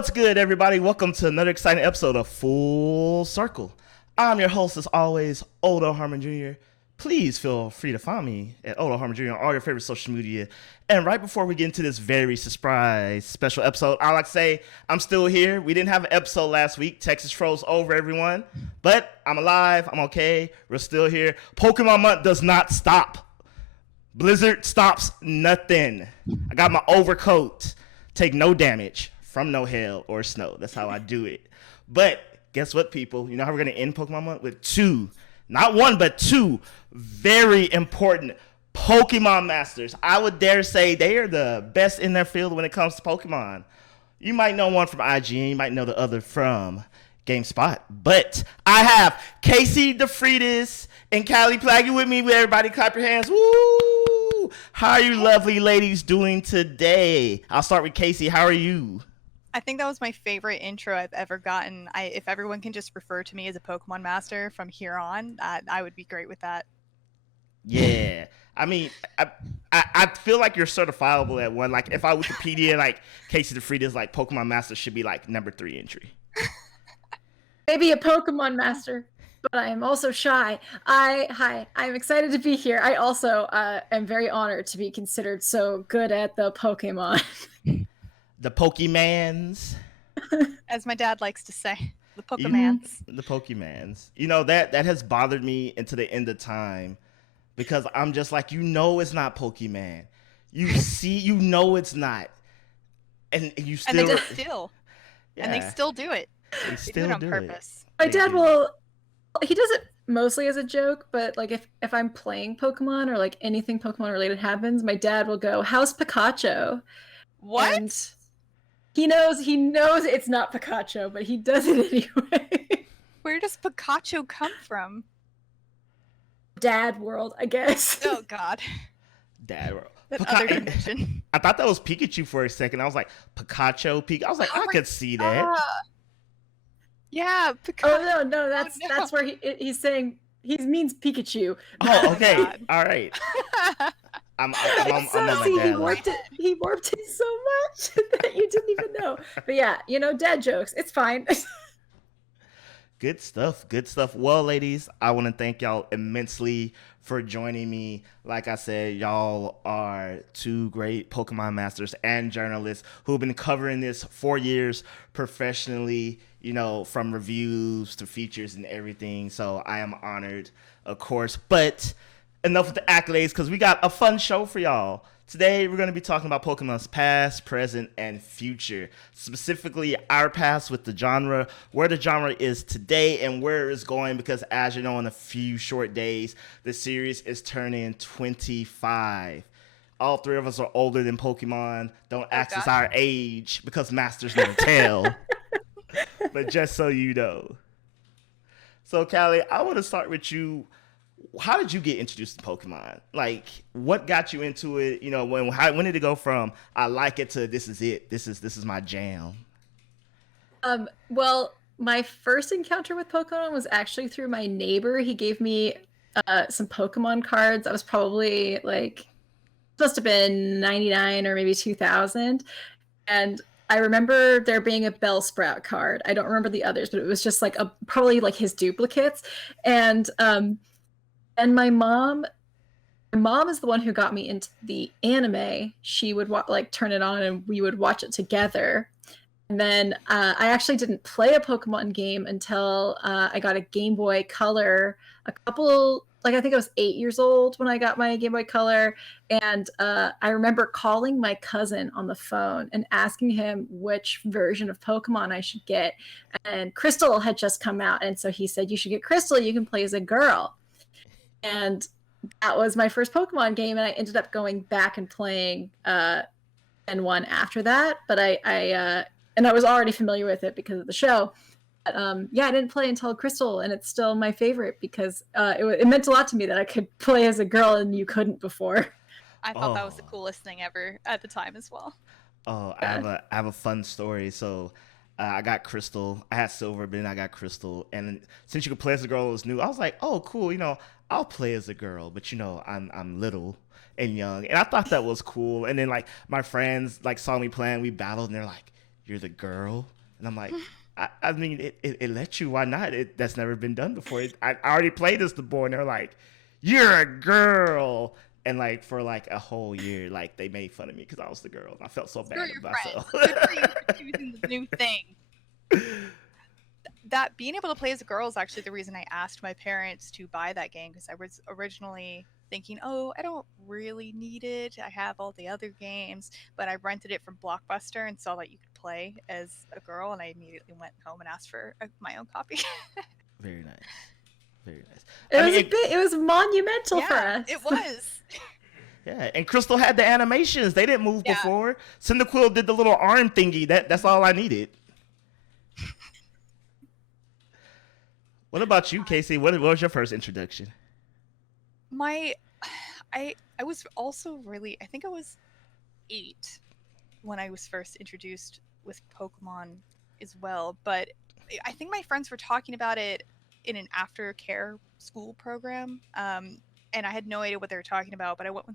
What's good, everybody? Welcome to another exciting episode of Full Circle. I'm your host, as always, Harmon Jr. Please feel free to find me at Harmon Jr. on all your favorite social media. And right before we get into this very surprise special episode, I like to say I'm still here. We didn't have an episode last week. Texas froze over, everyone. But I'm alive. I'm okay. We're still here. Pokemon Month does not stop. Blizzard stops nothing. I got my overcoat. Take no damage from no hail or snow. That's how I do it. But guess what, people? You know how we're going to end Pokemon Month? With two, not one, but two very important Pokemon Masters. I would dare say they are the best in their field when it comes to Pokemon. You might know one from IGN. You might know the other from GameSpot. But I have Casey DeFreitas and Kallie Plagge with me. Everybody clap your hands. Woo! How are you lovely ladies doing today? I'll start with Casey. How are you? I think that was my favorite intro I've ever gotten. If everyone can just refer to me as a Pokemon Master from here on, I would be great with that. Yeah. I mean, I feel like you're certifiable at one. Like, if I Wikipedia, like, Casey DeFreitas, like, Pokemon Master should be, like, number 3 entry. Maybe a Pokemon Master, but I am also shy. I'm excited to be here. I also am very honored to be considered so good at the Pokemon. The Pokemans. As my dad likes to say, the Pokemans. The Pokemans. You know, that has bothered me into the end of time because I'm just like, it's not Pokemon. You see, it's not. And you still. And they still. Yeah. And they still do it. They still do it on purpose. My dad he does it mostly as a joke, but like if I'm playing Pokemon or like anything Pokemon related happens, my dad will go, "How's Pikachu?" What? And he knows it's not Pikachu, but he does it anyway. Where does Pikachu come from? Dad world, I guess. Oh God. Dad world. That other dimension. I thought that was Pikachu for a second. I was like, Pikachu. I was like, I could see that. Yeah, Pikachu. Oh no, that's where he's saying he means Pikachu. Oh, okay. All right. I'm he warped it so much that you didn't even know. But yeah, dad jokes. It's fine. Good stuff. Well, ladies, I want to thank y'all immensely for joining me. Like I said, y'all are two great Pokemon masters and journalists who've been covering this for years professionally, from reviews to features and everything. So I am honored, of course. But enough with the accolades, because we got a fun show for y'all. Today, we're going to be talking about Pokemon's past, present, and future. Specifically, our past with the genre, where the genre is today, and where it's going, because as you know, in a few short days, the series is turning 25. All three of us are older than Pokemon. Don't ask us our age, because Masters never tell. But just so you know. So, Kallie, I want to start with you. How did you get introduced to Pokemon? Like, what got you into it? When did it go from I like it to this is it? This is my jam. Well, my first encounter with Pokemon was actually through my neighbor. He gave me some Pokemon cards. I was probably supposed to have been 99 or maybe 2000, and I remember there being a Bellsprout card. I don't remember the others, but it was just probably his duplicates, and my mom is the one who got me into the anime. She would turn it on and we would watch it together. And then I actually didn't play a Pokemon game until I got a Game Boy Color I think I was 8 years old when I got my Game Boy Color. And I remember calling my cousin on the phone and asking him which version of Pokemon I should get. And Crystal had just come out. And so he said, "You should get Crystal. You can play as a girl." And that was my first Pokemon game, and I ended up going back and playing Gen 1 after that. But I was already familiar with it because of the show. But I didn't play until Crystal, and it's still my favorite because it meant a lot to me that I could play as a girl and you couldn't before. I thought that was the coolest thing ever at the time as well. Oh, I have a fun story. So I got Crystal. I had Silver, but then I got Crystal. And since you could play as a girl, it was new. I was like, oh, cool. I'll play as a girl, but I'm little and young, and I thought that was cool. And then my friends saw me playing, we battled, and they're like, you're the girl. And I'm like, I mean, it lets you. Why not? That's never been done before. I already played as the boy, and they're like, you're a girl. And like for like a whole year, like they made fun of me because I was the girl, and I felt so bad about myself. Good for you for choosing the new thing. That being able to play as a girl is actually the reason I asked my parents to buy that game, because I was originally thinking, oh, I don't really need it. I have all the other games, but I rented it from Blockbuster and saw that you could play as a girl, and I immediately went home and asked for my own copy. Very nice. Very nice. It was monumental for us. It was. Yeah, and Crystal had the animations. They didn't move before. Cyndaquil did the little arm thingy. That's all I needed. What about you, Casey? What was your first introduction? I was also really, I think I was 8 when I was first introduced with Pokemon as well, but I think my friends were talking about it in an aftercare school program, and I had no idea what they were talking about, but I went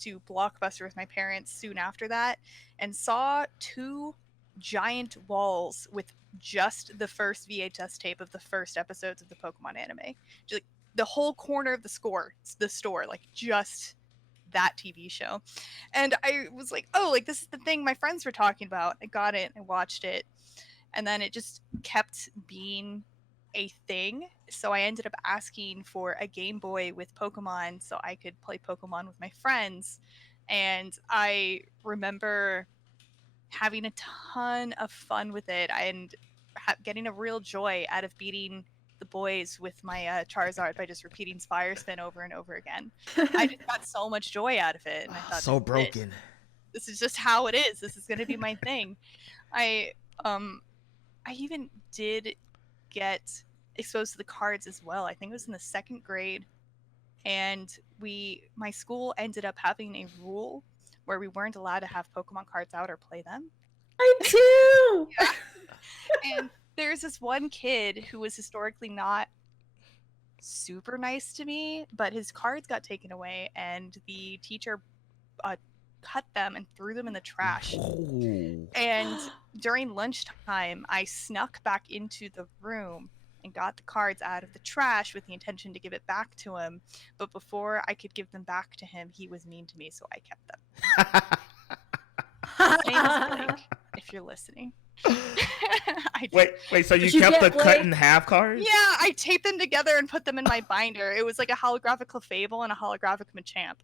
to Blockbuster with my parents soon after that and saw 2 giant walls with just the first VHS tape of the first episodes of the Pokemon anime. Just like the whole corner of the store, like just that TV show. And I was like, oh, like this is the thing my friends were talking about. I got it, I watched it, and then it just kept being a thing. So I ended up asking for a Game Boy with Pokemon so I could play Pokemon with my friends. And I remember having a ton of fun with it and getting a real joy out of beating the boys with my Charizard by just repeating Fire Spin over and over again. I just got so much joy out of it, and I thought, so broken. This is just how it is. This is going to be my thing. I even did get exposed to the cards as well. I think it was in the 2nd grade, and my school ended up having a rule where we weren't allowed to have Pokemon cards out or play them. I do. And there's this one kid who was historically not super nice to me, but his cards got taken away, and the teacher cut them and threw them in the trash. Oh. And during lunchtime, I snuck back into the room and got the cards out of the trash with the intention to give it back to him. But before I could give them back to him, he was mean to me, so I kept them. His name is Blake, if you're listening. Wait, so you kept the cut in half cards? Yeah, I taped them together and put them in my binder. It was like a holographic Clefable and a holographic Machamp.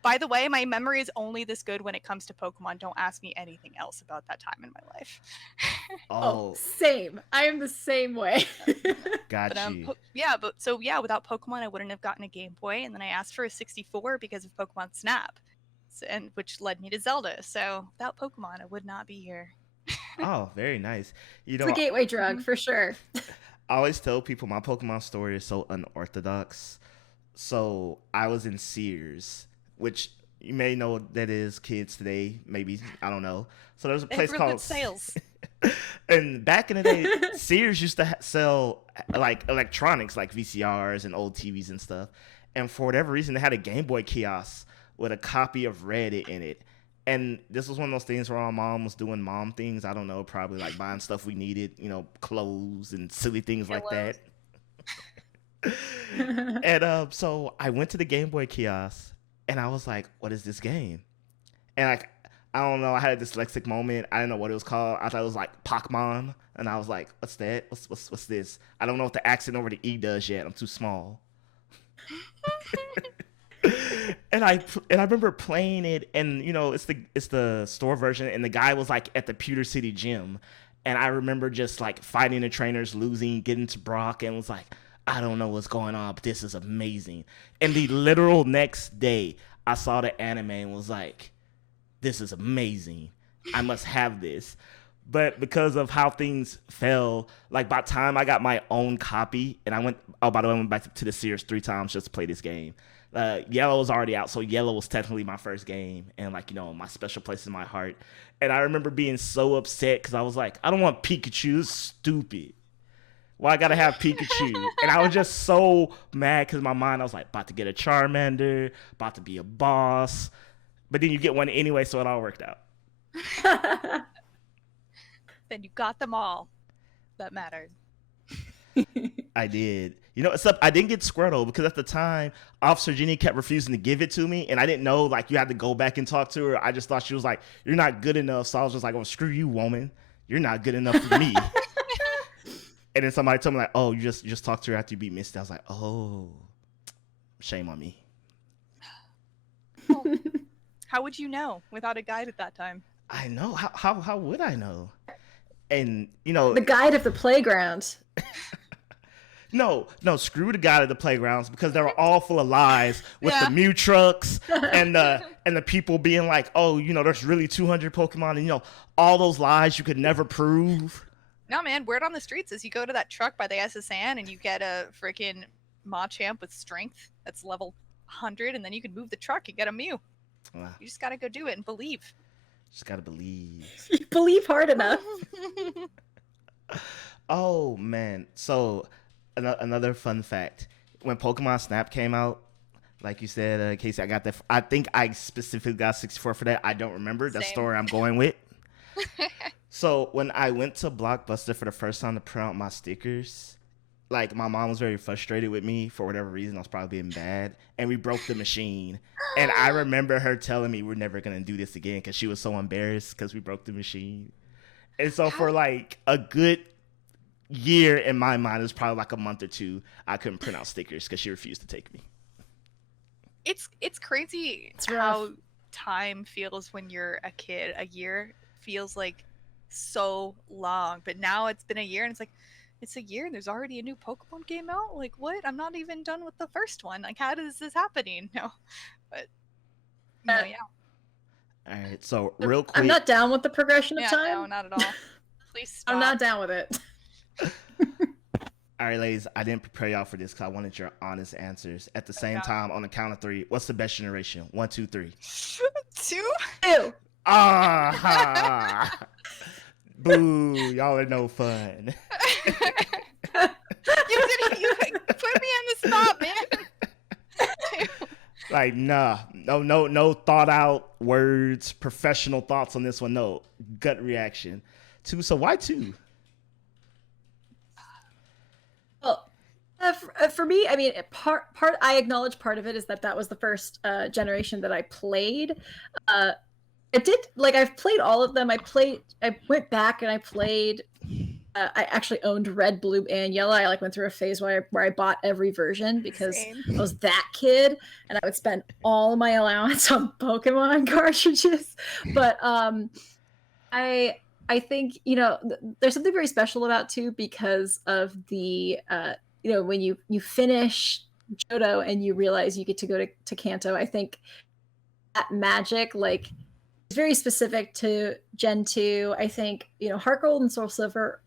By the way, my memory is only this good when it comes to Pokemon. Don't ask me anything else about that time in my life. Oh, same. I am the same way. Got you. Without Pokemon, I wouldn't have gotten a Game Boy, and then I asked for a 64 because of Pokemon Snap, and which led me to Zelda. So without Pokemon, I would not be here. Oh, very nice. It's a gateway drug for sure. I always tell people my Pokemon story is so unorthodox. So I was in Sears, which you may know that is kids today, maybe, I don't know. So there's a place called Sales. And back in the day, Sears used to sell like electronics, like VCRs and old TVs and stuff. And for whatever reason, they had a Game Boy kiosk with a copy of Reddit in it. And this was one of those things where our mom was doing mom things. I don't know, probably like buying stuff we needed, clothes and silly things like that. And so I went to the Game Boy kiosk and I was like, what is this game? And like, I don't know, I had a dyslexic moment. I didn't know what it was called. I thought it was like Pokémon. And I was like, what's that? What's this? I don't know what the accent over the E does yet. I'm too small. And I remember playing it, and it's the store version, and the guy was like at the Pewter City gym, and I remember just like fighting the trainers, losing, getting to Brock, and was like, I don't know what's going on, but this is amazing. And the literal next day, I saw the anime and was like, this is amazing. I must have this. But because of how things fell, like by the time I got my own copy, and I went back to the Sears 3 times just to play this game. Yellow was already out, so Yellow was technically my first game, and my special place in my heart. And I remember being so upset because I was like, I don't want Pikachu. It's stupid. Why I gotta have Pikachu? And I was just so mad because in my mind I was like, about to get a Charmander, about to be a boss. But then you get one anyway, so it all worked out. Then you got them all. That mattered. I did. You know, except I didn't get Squirtle because at the time, Officer Jenny kept refusing to give it to me, and I didn't know like you had to go back and talk to her. I just thought she was like, "You're not good enough," so I was just like, "Oh, screw you, woman. You're not good enough for me." And then somebody told me like, "Oh, you just talked to her after you beat Misty." I was like, "Oh, shame on me." Well, how would you know without a guide at that time? I know. How would I know? And you know, The guide of the playground. no, screw the guy at the playgrounds because they were all full of lies with Yeah. the Mew trucks and the people being like, oh, you know, there's really 200 Pokemon, and you know, all those lies you could never prove. No, man, word on the streets is you go to that truck by the SSN and you get a freaking Machamp with strength that's level 100, and then you can move the truck and get a Mew. Wow. You just gotta go do it and believe. Just gotta believe. You believe hard enough. Oh man, so another fun fact: when Pokemon Snap came out, like you said, Casey, I got that. I think I specifically got 64 for that. I don't remember. That's the Same. story I'm going with. So when I went to Blockbuster for the first time to print out my stickers, like my mom was very frustrated with me for whatever reason. I was probably being bad, and we broke the machine. And I remember her telling me we're never gonna do this again because she was so embarrassed because we broke the machine. And so for like a good year in my mind, it was probably like a month or two, I couldn't print out stickers because she refused to take me. It's crazy It's how rough. time feels when you're a kid. A year feels like so long, but now it's been a year and it's a year and there's already a new Pokemon game out. Like, what? I'm not even done with the first one. Like, how is this happening? No, but no, yeah, All right, so real quick, I'm not down with the progression of yeah, time. no, not at all. Please stop. I'm not down with it. all right, ladies, I didn't prepare y'all for this because I wanted your honest answers. At the same God. time, on the count of three, what's the best generation? 1, 2, 3. 2. Ew. Ah, boo! Y'all are no fun. You put me on the spot, man. Like, nah, no thought out words, professional thoughts on this one. No, gut reaction. 2. So why 2? Well, for me, I mean, part I acknowledge part of it is that was the first generation that I played. I did I've played all of them. I went back and I played. I actually owned Red, Blue, and Yellow. I went through a phase where I bought every version because Same. I was that kid, and I would spend all my allowance on Pokemon cartridges. But I think there's something very special about 2 because of the when you finish Johto and you realize you get to go to Kanto. I think that magic is very specific to Gen 2. I think Heart Gold and Soul Silver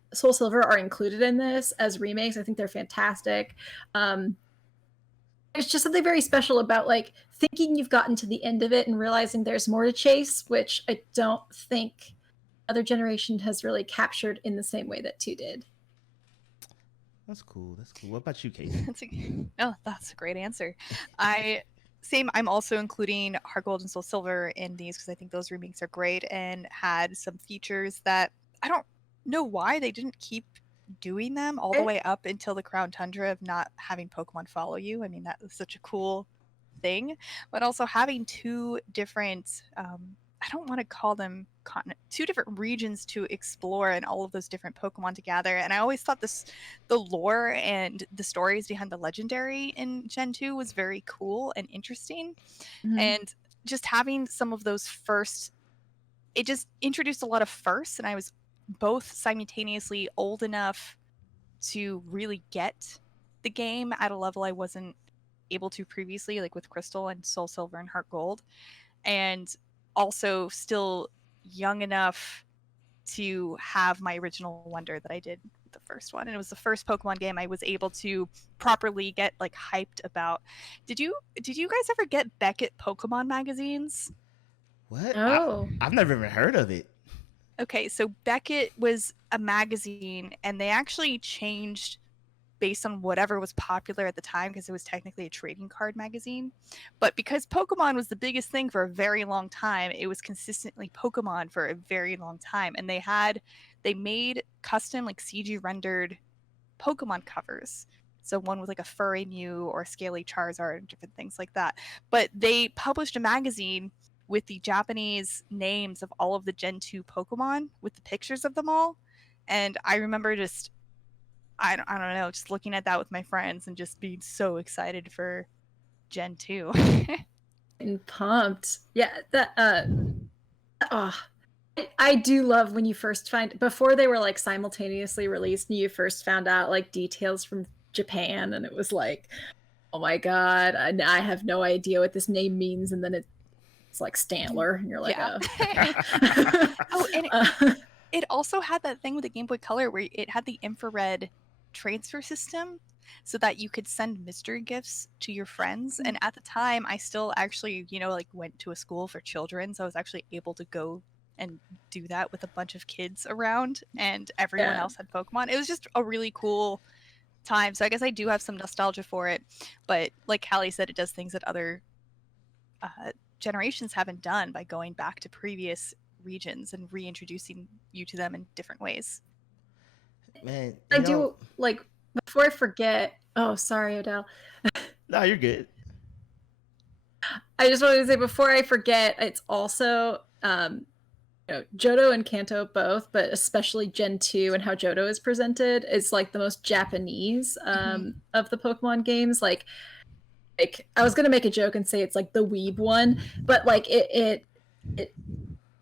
are included in this as remakes. I think they're fantastic. There's just something very special about thinking you've gotten to the end of it and realizing there's more to chase, which I don't think other generation has really captured in the same way that 2 did. That's cool. What about you, Casey? That's a great answer. I'm also including Heart Gold and Soul Silver in these because I think those remakes are great and had some features that I don't know why they didn't keep doing them all the way up until the Crown Tundra of not having Pokemon follow you. I mean, that was such a cool thing, but also having 2 different I don't want to call them 2 different regions to explore and all of those different Pokemon together. And I always thought the lore and the stories behind the legendary in Gen 2 was very cool and interesting. Mhm. And just having some of those first, it just introduced a lot of firsts, and I was both simultaneously old enough to really get the game at a level I wasn't able to previously, like with Crystal and Soul Silver and Heart Gold, and also still young enough to have my original wonder that I did with the first one. And it was the first Pokemon game I was able to properly get hyped about. Did you guys ever get Beckett Pokemon magazines? What? Oh. I've never even heard of it. Okay, so Beckett was a magazine, and they actually changed based on whatever was popular at the time because it was technically a trading card magazine. But because Pokemon was the biggest thing for a very long time, it was consistently Pokemon for a very long time. And they had they made custom like CG rendered Pokemon covers. So one with like a furry Mew or a scaly Charizard and different things like that. But they published a magazine with the Japanese names of all of the Gen 2 Pokemon with the pictures of them all. And I remember just, I don't know, just looking at that with my friends and just being so excited for Gen 2. And pumped. Yeah, that I do love when you first find, before they were like simultaneously released and you first found out like details from Japan, and it was like, oh my god, I have no idea what this name means, and then it's like Stantler, and you're like, Yeah. Oh, and it also had that thing with the Game Boy Color where it had the infrared transfer system so that you could send mystery gifts to your friends. And at the time, I still actually, like went to a school for children. So I was actually able to go and do that with a bunch of kids around, and everyone else had Pokemon. It was just a really cool time. So I guess I do have some nostalgia for it. But like Kallie said, it does things that other generations haven't done by going back to previous regions and reintroducing you to them in different ways. Man, I do, like, before I forget, oh, sorry, Odell. No, you're good. I just wanted to say, before I forget, it's also Johto and Kanto both, but especially Gen 2 and how Johto is presented is like the most Japanese of the Pokemon games. Like I was gonna make a joke and say it's like the weeb one, but like it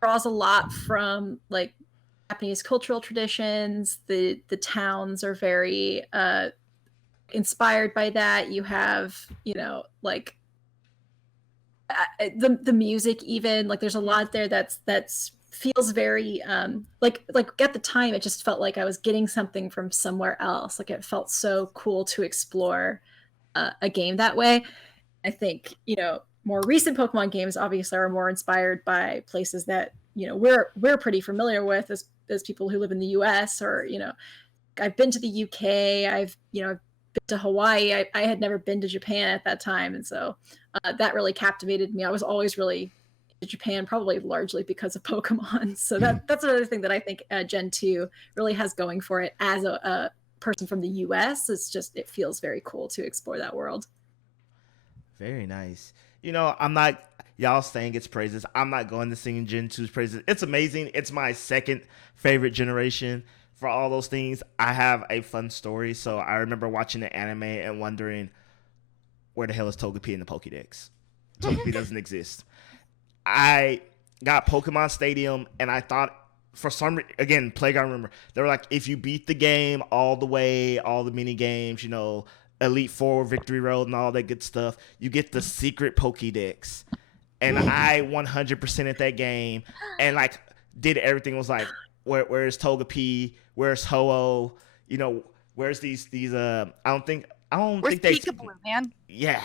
draws a lot from like Japanese cultural traditions. The towns are very inspired by that. You have, like the music, even like there's a lot there that's feels very like at the time it just felt like I was getting something from somewhere else. Like it felt so cool to explore a game that way. I think more recent Pokemon games obviously are more inspired by places that we're pretty familiar with as people who live in the US, or I've been to the UK, I've been to Hawaii. I had never been to Japan at that time, and so that really captivated me. I was always really into Japan, probably largely because of Pokemon. So that's another thing that I think Gen 2 really has going for it as a person from the US. It's just, it feels very cool to explore that world. Very nice. I'm not, y'all saying its praises. I'm not going to sing Gen 2's praises. It's amazing. It's my second favorite generation. For all those things, I have a fun story. So I remember watching the anime and wondering, where the hell is Togepi in the Pokédex? Togepi doesn't exist. I got Pokemon Stadium, and I thought, for some again, Plagge, I remember, they were like, if you beat the game all the way, all the mini games, Elite Four, Victory Road, and all that good stuff, you get the secret Pokédex. And I 100% at that game, and like did everything. Was like, where's Togepi? Where's Ho-Oh? Where's these I don't think Where's they Peekaboo, man? Yeah.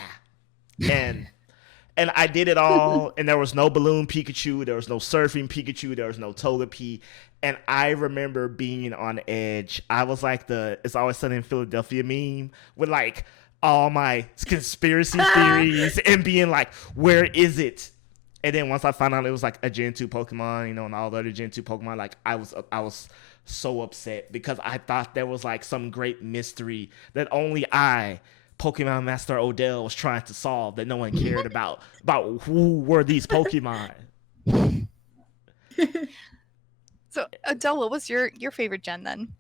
And I did it all, and there was no Balloon Pikachu, there was no Surfing Pikachu, there was no Togepi. And I remember being on edge. I was like the It's Always Sunny in Philadelphia meme with like all my conspiracy theories and being like, where is it? And then once I found out it was like a Gen 2 Pokemon, and all the other Gen 2 Pokemon, like I was so upset because I thought there was like some great mystery that only I, Pokemon Master Odell, was trying to solve, that no one cared about who were these Pokemon. So, Adele, what was your favorite gen then?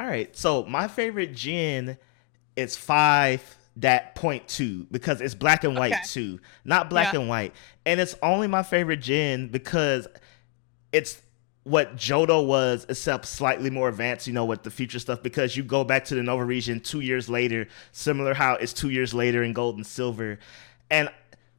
All right, so my favorite gen is 5.2 because it's black and white too, not black and white. And it's only my favorite gen because it's what Johto was, except slightly more advanced, with the future stuff, because you go back to the Nova region 2 years later, similar how it's 2 years later in Gold and Silver. And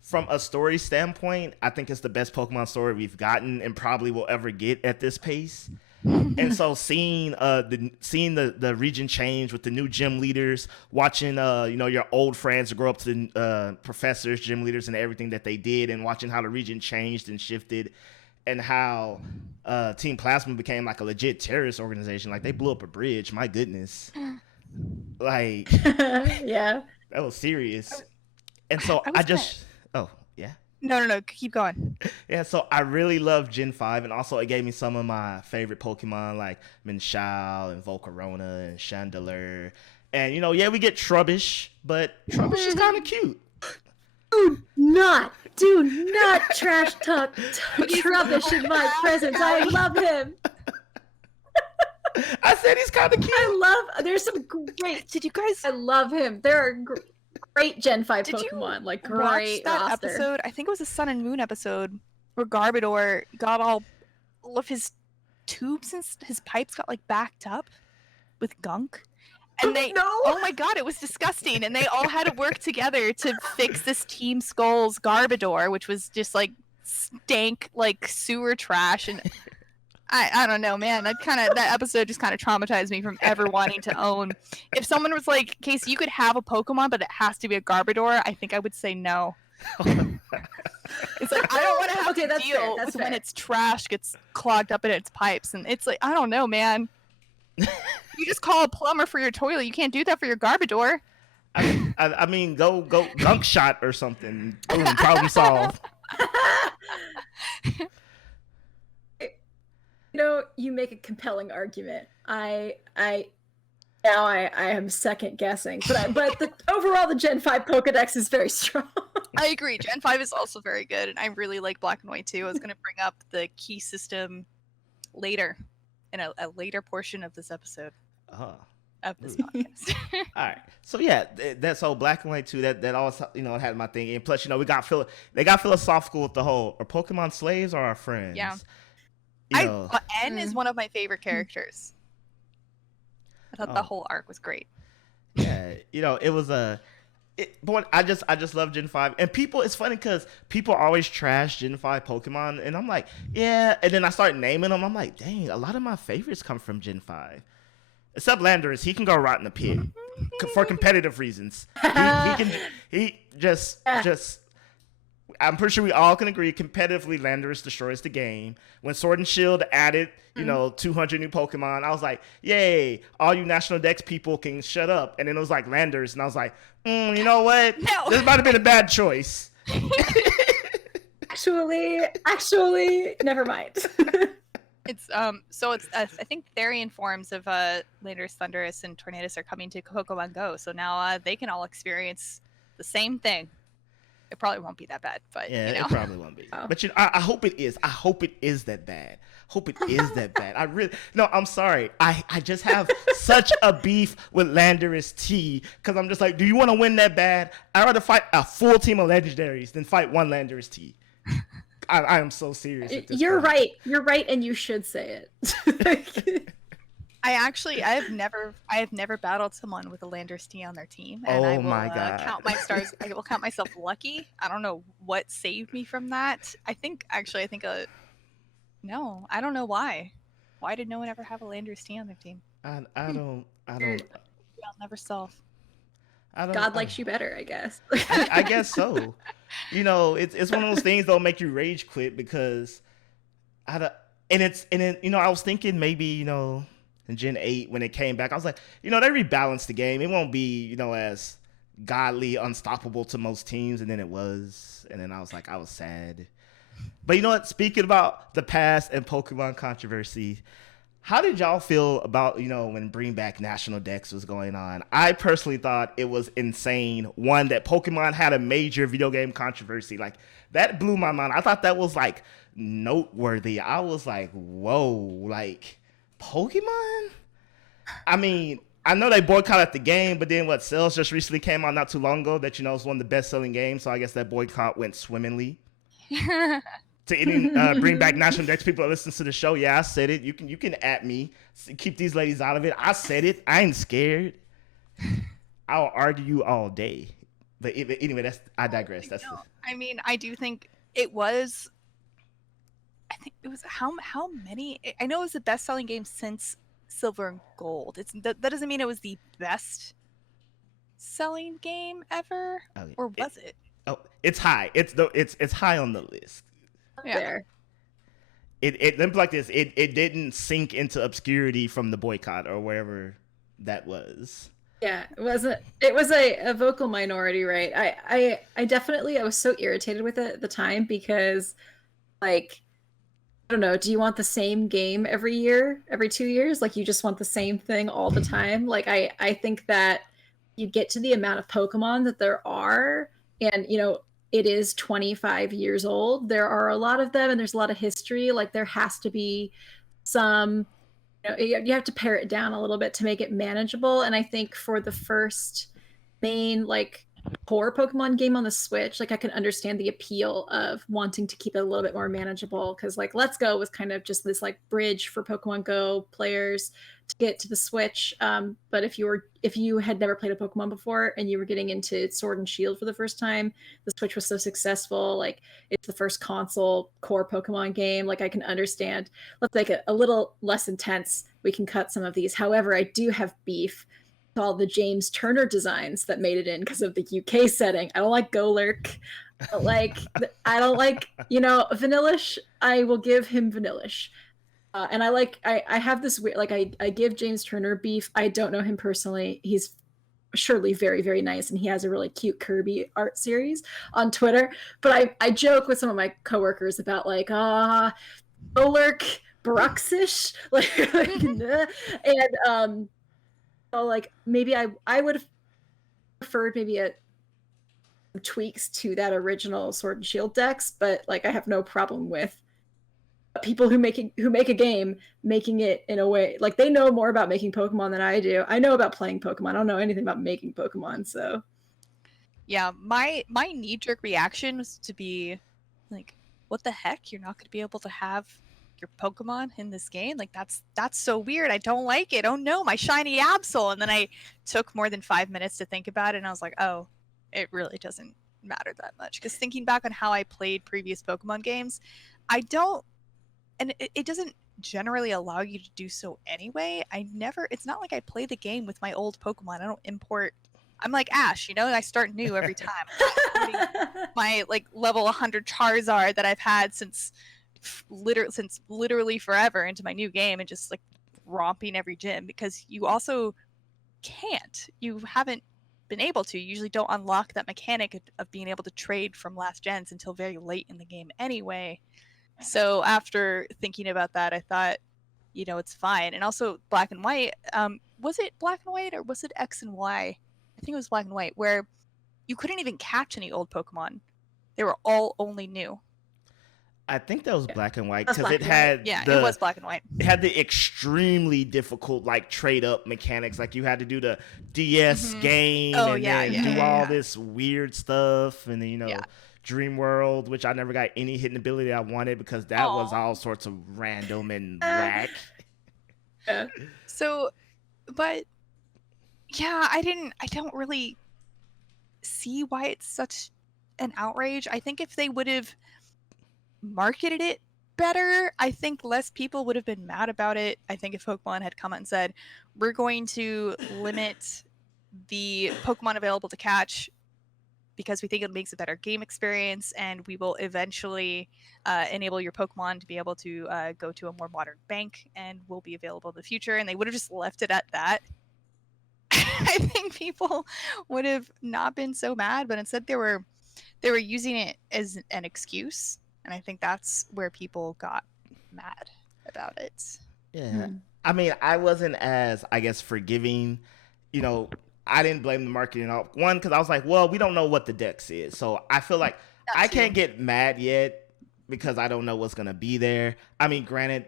from a story standpoint, I think it's the best Pokemon story we've gotten and probably will ever get at this pace. And so seeing the region change with the new gym leaders, watching your old friends grow up to the professors, gym leaders, and everything that they did, and watching how the region changed and shifted, and how Team Plasma became like a legit terrorist organization. Like they blew up a bridge. My goodness, like yeah, that was serious. And so oh yeah. No. Keep going. Yeah, so I really love Gen 5, and also it gave me some of my favorite Pokemon like Minshao and Volcarona and Chandelure. And, yeah, we get Trubbish, but Trubbish is kind of cute. Do not trash talk Trubbish in my presence. I love him. I said he's kind of cute. There's some great, Did you guys I love him. There are great Gen 5 Did you Pokemon, like watch great that roster. episode? I think it was a Sun and Moon episode where Garbodor got all of his tubes and his pipes got like backed up with gunk. And oh my god, it was disgusting. And they all had to work together to fix this Team Skull's Garbodor, which was just like stank like sewer trash. And I don't know, man. That episode just kind of traumatized me from ever wanting to own. If someone was like, Casey, you could have a Pokemon, but it has to be a Garbodor, I think I would say no. It's like, I don't want to have to deal with when its trash gets clogged up in its pipes. And it's like, I don't know, man. You just call a plumber for your toilet. You can't do that for your Garbodor. I mean, go gunk shot or something. Boom, problem solved. You make a compelling argument. I am second guessing, but overall the Gen 5 Pokedex is very strong. I agree. Gen 5 is also very good, and I really like Black and White too. I was going to bring up the key system later, in a later portion of this episode. Of this podcast. All right. So yeah, that's all Black and White too. That always had my thing. And plus, they got philosophical with the whole, are Pokemon slaves or our friends? Yeah. N is one of my favorite characters. I thought the whole arc was great. Yeah, it was but I just love Gen 5. And it's funny because people always trash Gen 5 Pokemon, and I'm like, yeah. And then I start naming them. I'm like, dang, a lot of my favorites come from Gen 5. Except Landorus, he can go rot in the pit for competitive reasons. He just. I'm pretty sure we all can agree competitively Landorus destroys the game. When Sword and Shield added, 200 new Pokemon, I was like, yay, all you National Dex people can shut up. And then it was like Landorus, and I was like, you know what? No. This might have been a bad choice. Actually, never mind. It's so it's I think Therian forms of Landorus, Thundurus, and Tornadus are coming to Pokemon Go, so now they can all experience the same thing. It probably won't be that bad, but yeah, it probably won't be. Oh. But I hope it is. I hope it is that bad. I'm sorry. I just have such a beef with Landorus T, because I'm just like, do you want to win that bad? I'd rather fight a full team of legendaries than fight one Landorus T. I am so serious. You're right. You're right, and you should say it. I have never battled someone with a Landorus T on their team, and I will count my stars. I will count myself lucky. I don't know what saved me from that. No, I don't know why. Why did no one ever have a Landorus T on their team? I don't. I'll never solve. God likes you better, I guess. I guess so. It's one of those things that'll make you rage quit because I was thinking maybe, in Gen 8 when it came back, I was like, they rebalanced the game. It won't be, as godly unstoppable to most teams, and then it was. And then I was like, I was sad. But you know what? Speaking about the past and Pokemon controversy, how did y'all feel about, when Bring Back National Dex was going on? I personally thought it was insane. One, that Pokemon had a major video game controversy. Like, that blew my mind. I thought that was, like, noteworthy. I was like, whoa, like, Pokemon? I mean, I know they boycotted the game, but then Cells just recently came out not too long ago that, is one of the best-selling games, so I guess that boycott went swimmingly. To any Bring Back National Dex people that listen to the show, yeah, I said it. You can at me. Keep these ladies out of it. I said it. I ain't scared. I'll argue you all day. But anyway, I digress. I do think it was. I think it was how many? I know it was the best-selling game since Silver and Gold. That doesn't mean it was the best-selling game ever, or was it? Oh, it's high. It's high on the list. Yeah. There. It let me like this. It didn't sink into obscurity from the boycott or wherever that was. Yeah, it was a vocal minority, right? I definitely I was so irritated with it at the time because like I don't know, do you want the same game every year, every 2 years? Like you just want the same thing all the time? Like I think that you get to the amount of Pokemon that there are, and it is 25 years old. There are a lot of them and there's a lot of history. Like there has to be some you have to pare it down a little bit to make it manageable. And I think for the first main like core Pokemon game on the Switch, like I can understand the appeal of wanting to keep it a little bit more manageable because like Let's Go was kind of just this like bridge for Pokemon Go players to get to the Switch. But if you had never played a Pokemon before and you were getting into Sword and Shield for the first time, the Switch was so successful. Like it's the first console core Pokemon game. Like I can understand. Let's make it a little less intense. We can cut some of these. However, I do have beef all the James Turner designs that made it in because of the UK setting. I don't like Golurk. I don't like Vanillish. I will give him Vanillish. And I have this weird, like I give James Turner beef. I don't know him personally. He's surely very, very nice. And he has a really cute Kirby art series on Twitter. But I joke with some of my coworkers about like, Golurk, Bruxish, and so like maybe I would have preferred maybe tweaks to that original Sword and Shield decks, but like I have no problem with people who make a game making it in a way like they know more about making Pokemon than I do. I know about playing Pokemon. I don't know anything about making Pokemon, so yeah, my knee-jerk reaction was to be like, what the heck? You're not going to be able to have your Pokemon in this game? Like that's so weird. I don't like it. Oh no, my shiny Absol. And then I took more than 5 minutes to think about it and I was like, oh, it really doesn't matter that much. Because thinking back on how I played previous Pokemon games, I don't, and it doesn't generally allow you to do so anyway. It's not like I play the game with my old Pokemon. I don't import. I'm like Ash, I start new every time. My like level 100 Charizard that I've had since literally forever into my new game and just like romping every gym, because you also you haven't been able to. You usually don't unlock that mechanic of being able to trade from last gens until very late in the game anyway. So after thinking about that, I thought, it's fine. And also Black and White, was it Black and White or was it X and Y? I think it was Black and White, where you couldn't even catch any old Pokemon. They were all only new. I think that was Black and White because it had it was Black and White. It had the extremely difficult like trade up mechanics. Like you had to do the DS game do all this weird stuff, and then Dream World, which I never got any hidden ability I wanted because that was all sorts of random and whack. So, but yeah, I don't really see why it's such an outrage. I think if they would have marketed it better, I think less people would have been mad about it. I think if Pokemon had come out and said, we're going to limit the Pokemon available to catch because we think it makes a better game experience, and we will eventually enable your Pokemon to be able to go to a more modern bank and will be available in the future, and they would have just left it at that, I think people would have not been so mad. But instead they were using it as an excuse. And I think that's where people got mad about it. Yeah. I mean, I wasn't as, I guess, forgiving. I didn't blame the marketing. One, because I was like, well, we don't know what the Dex is. So I feel like I can't get mad yet because I don't know what's going to be there. I mean, granted,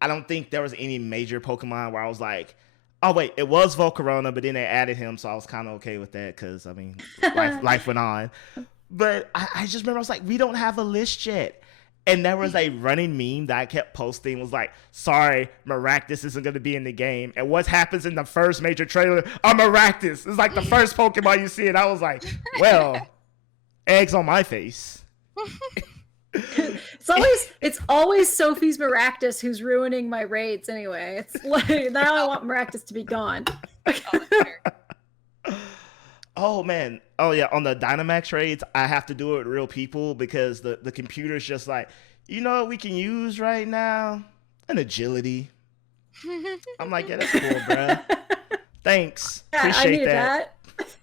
I don't think there was any major Pokemon where I was like, oh, wait, it was Volcarona, but then they added him. So I was kind of okay with that because, I mean, life went on. But I just remember I was like, we don't have a list yet. And there was a running meme that I kept posting was like, sorry, Maractus isn't going to be in the game. And what happens in the first major trailer? A Maractus. It's like the first Pokemon you see. And I was like, well, eggs on my face. It's always Sophie's Maractus who's ruining my raids anyway. It's like, now I want Maractus to be gone. Oh, man. Oh, yeah. On the Dynamax raids, I have to do it with real people because the computer's just like, what we can use right now? An agility. I'm like, yeah, that's cool, bruh. Thanks. Yeah, Appreciate I knew that. that.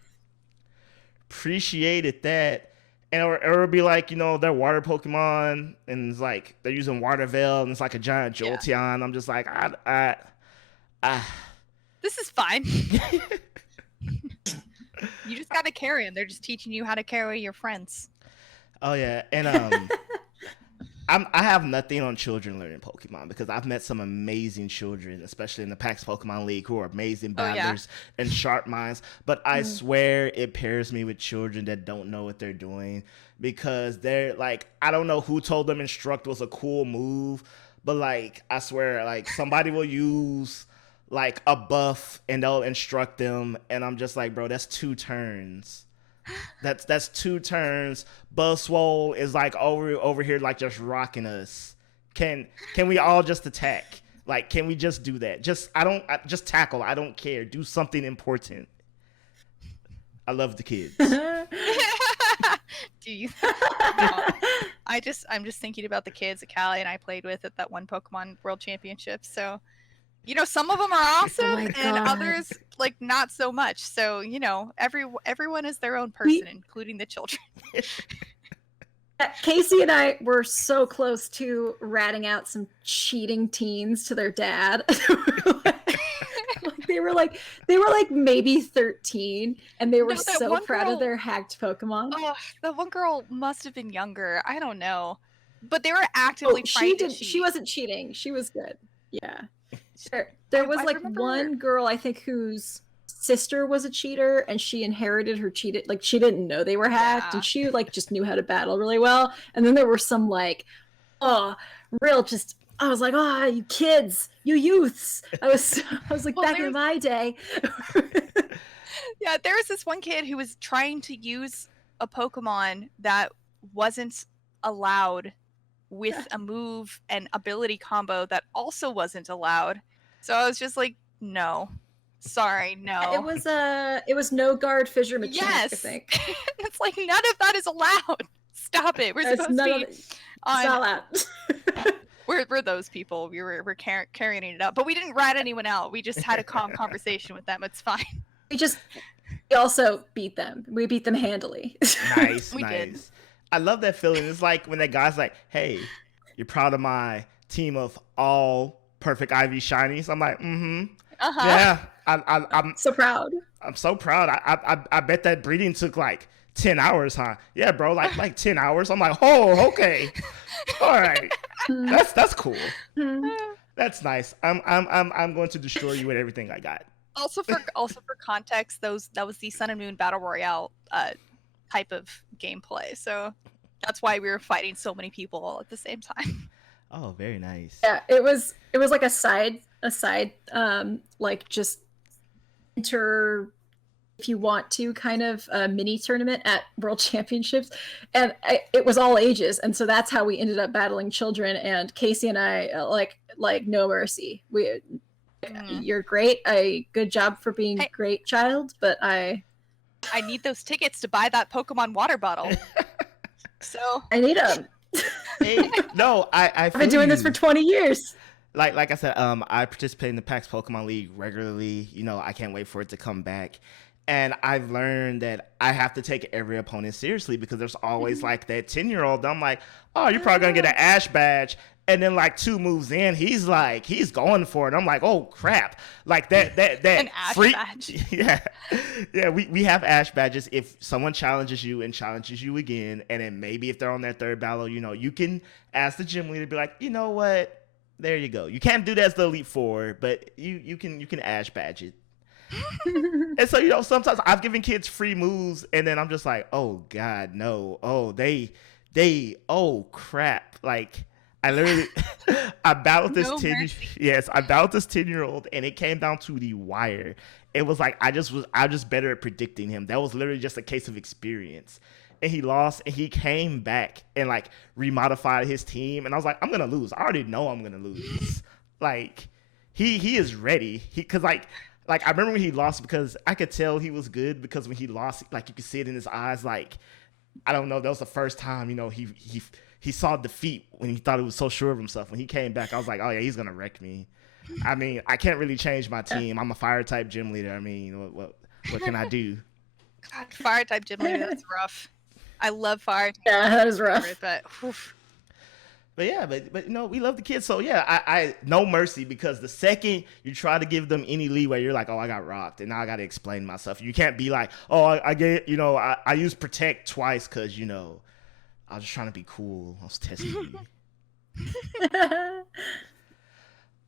Appreciated that. And it would be like, they're water Pokemon, and it's like they're using Water Veil, and it's like a giant Jolteon. I'm just like, This is fine. You just gotta carry them. They're just teaching you how to carry your friends. Oh yeah, and I have nothing on children learning Pokemon because I've met some amazing children, especially in the PAX Pokemon League, who are amazing battlers and sharp minds. But I swear it pairs me with children that don't know what they're doing, because they're like, I don't know who told them Instruct was a cool move, but like, I swear, like, somebody will use like a buff and they'll instruct them, and I'm just like, bro, that's 2 turns. That's 2 turns. Buzzwole is like over here like just rocking us. Can we all just attack? Like, can we just do that? Just tackle. I don't care. Do something important. I love the kids. Do you? No. I'm just thinking about the kids that Kallie and I played with at that one Pokemon World Championship. So, some of them are awesome and others like not so much. So, everyone is their own person, including the children. Casey and I were so close to ratting out some cheating teens to their dad. They were like maybe 13, and they were so proud of their hacked Pokemon. Oh, the one girl must have been younger. I don't know, but they were actively trying to cheat. She wasn't cheating. She was good. Yeah. There was one girl, I think, whose sister was a cheater, and she inherited her cheated. Like, she didn't know they were hacked, and she just knew how to battle really well. And then there were some I was like, oh, you kids, you youths. I was like, back in my day. Yeah, there was this one kid who was trying to use a Pokemon that wasn't allowed with a move and ability combo that also wasn't allowed. So I was just like, no. Sorry, no. It was no guard fissure mechanic, yes. I think. It's like, none of that is allowed. Stop it. We're supposed to be on... We're those people. We're carrying it up. But we didn't rat anyone out. We just had a calm conversation with them. It's fine. We also beat them. We beat them handily. Nice, we did. I love that feeling. It's like when that guy's like, hey, you're proud of my team of all perfect IV shinies. I'm like, yeah. I'm so proud. I'm so proud. I bet that breeding took like 10 hours, huh? Yeah, bro, like 10 hours. I'm like, oh, okay. All right. That's cool. That's nice. I'm going to destroy you with everything I got. Also for context, that was the Sun and Moon Battle Royale type of gameplay. So that's why we were fighting so many people all at the same time. Oh, very nice. Yeah, it was like a side like just enter if you want to kind of a mini tournament at World Championships, and it was all ages, and so that's how we ended up battling children. And Casey and I like no mercy. You're great. Good job for being a great child, but I need those tickets to buy that Pokemon water bottle. So I need them. Hey, no, I've been doing this for 20 years. Like I said, I participate in the PAX Pokemon League regularly. I can't wait for it to come back. And I've learned that I have to take every opponent seriously, because there's always like that 10-year-old. I'm like, oh, you're probably going to get an Ash badge. And then like 2 moves in, he's going for it. I'm like, oh crap. Like that an Ash badge. Yeah. We have Ash badges. If someone challenges you and challenges you again, and then maybe if they're on their 3rd battle, you can ask the gym leader to be like, you know what? There you go. You can't do that as the Elite Four, but you can Ash badge it. And so, sometimes I've given kids free moves, and then I'm just like, oh God, no. Oh, oh crap. Like, I literally, I battled this 10-year-old, and it came down to the wire. It was like, I just better at predicting him. That was literally just a case of experience. And he lost, and he came back and like remodified his team. And I was like, I'm going to lose. I already know I'm going to lose. Like, he is ready. Cause like I remember when he lost, because I could tell he was good, because when he lost, like you could see it in his eyes. Like, I don't know. That was the first time, he saw defeat when he thought he was so sure of himself. When he came back, I was like, oh yeah, he's going to wreck me. I mean, I can't really change my team. I'm a fire type gym leader. I mean, what can I do? God, fire type gym leader, that's rough. I love fire type. Yeah, that is rough. But oof. But yeah, but we love the kids. So yeah, I no mercy, because the second you try to give them any leeway, you're like, oh, I got rocked, and now I got to explain myself. You can't be like, oh, I get, I used protect twice because I was just trying to be cool. I was testing you.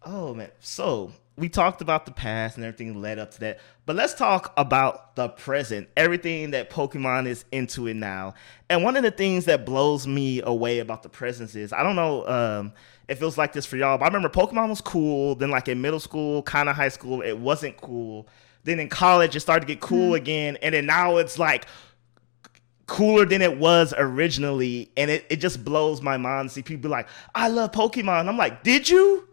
Oh man, so we talked about the past and everything led up to that, but let's talk about the present, everything that Pokemon is into it now. And one of the things that blows me away about the present is, I don't know if it was like this for y'all, but I remember Pokemon was cool. Then like in middle school, kind of high school, it wasn't cool. Then in college, it started to get cool again. And then now it's like cooler than it was originally. And it just blows my mind to see people be like, I love Pokemon. I'm like, did you?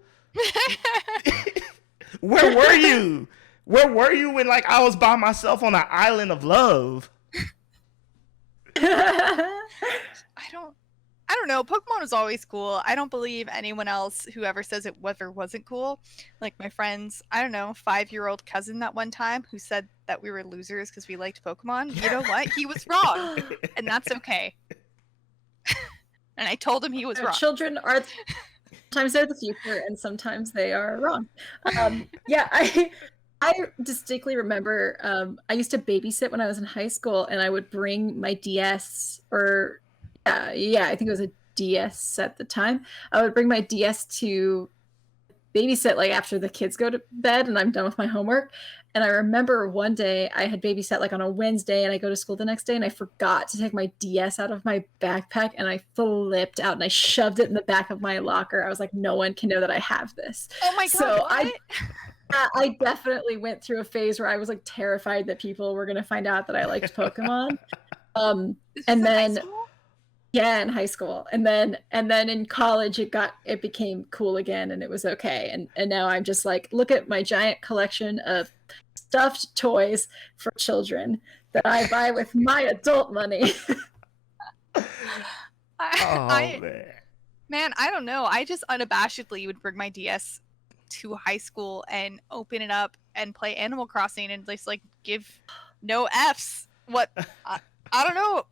Where were you? Where were you when like I was by myself on an island of love? I don't know. Pokemon was always cool. I don't believe anyone else who ever says it wasn't cool. Like my friend's, I don't know, 5-year-old cousin that one time who said that we were losers because we liked Pokemon. You know what? He was wrong, and that's okay. And I told him he was wrong. Children are sometimes they're the future, and sometimes they are wrong. Yeah, I distinctly remember I used to babysit when I was in high school, and I would bring my DS, or I think it was a DS at the time. I would bring my DS to babysit like after the kids go to bed and I'm done with my homework. And I remember one day I had babysat like on a Wednesday, and I go to school the next day, and I forgot to take my DS out of my backpack, and I flipped out and I shoved it in the back of my locker. I was like, no one can know that I have this. Oh my God. So what? I definitely went through a phase where I was like terrified that people were going to find out that I liked Pokemon. And then in high school, and then in college it became cool again, and it was okay. And now I'm just like, look at my giant collection of stuffed toys for children that I buy with my adult money. Man, I don't know. I just unabashedly would bring my DS to high school and open it up and play Animal Crossing and just like give no F's. What? I don't know.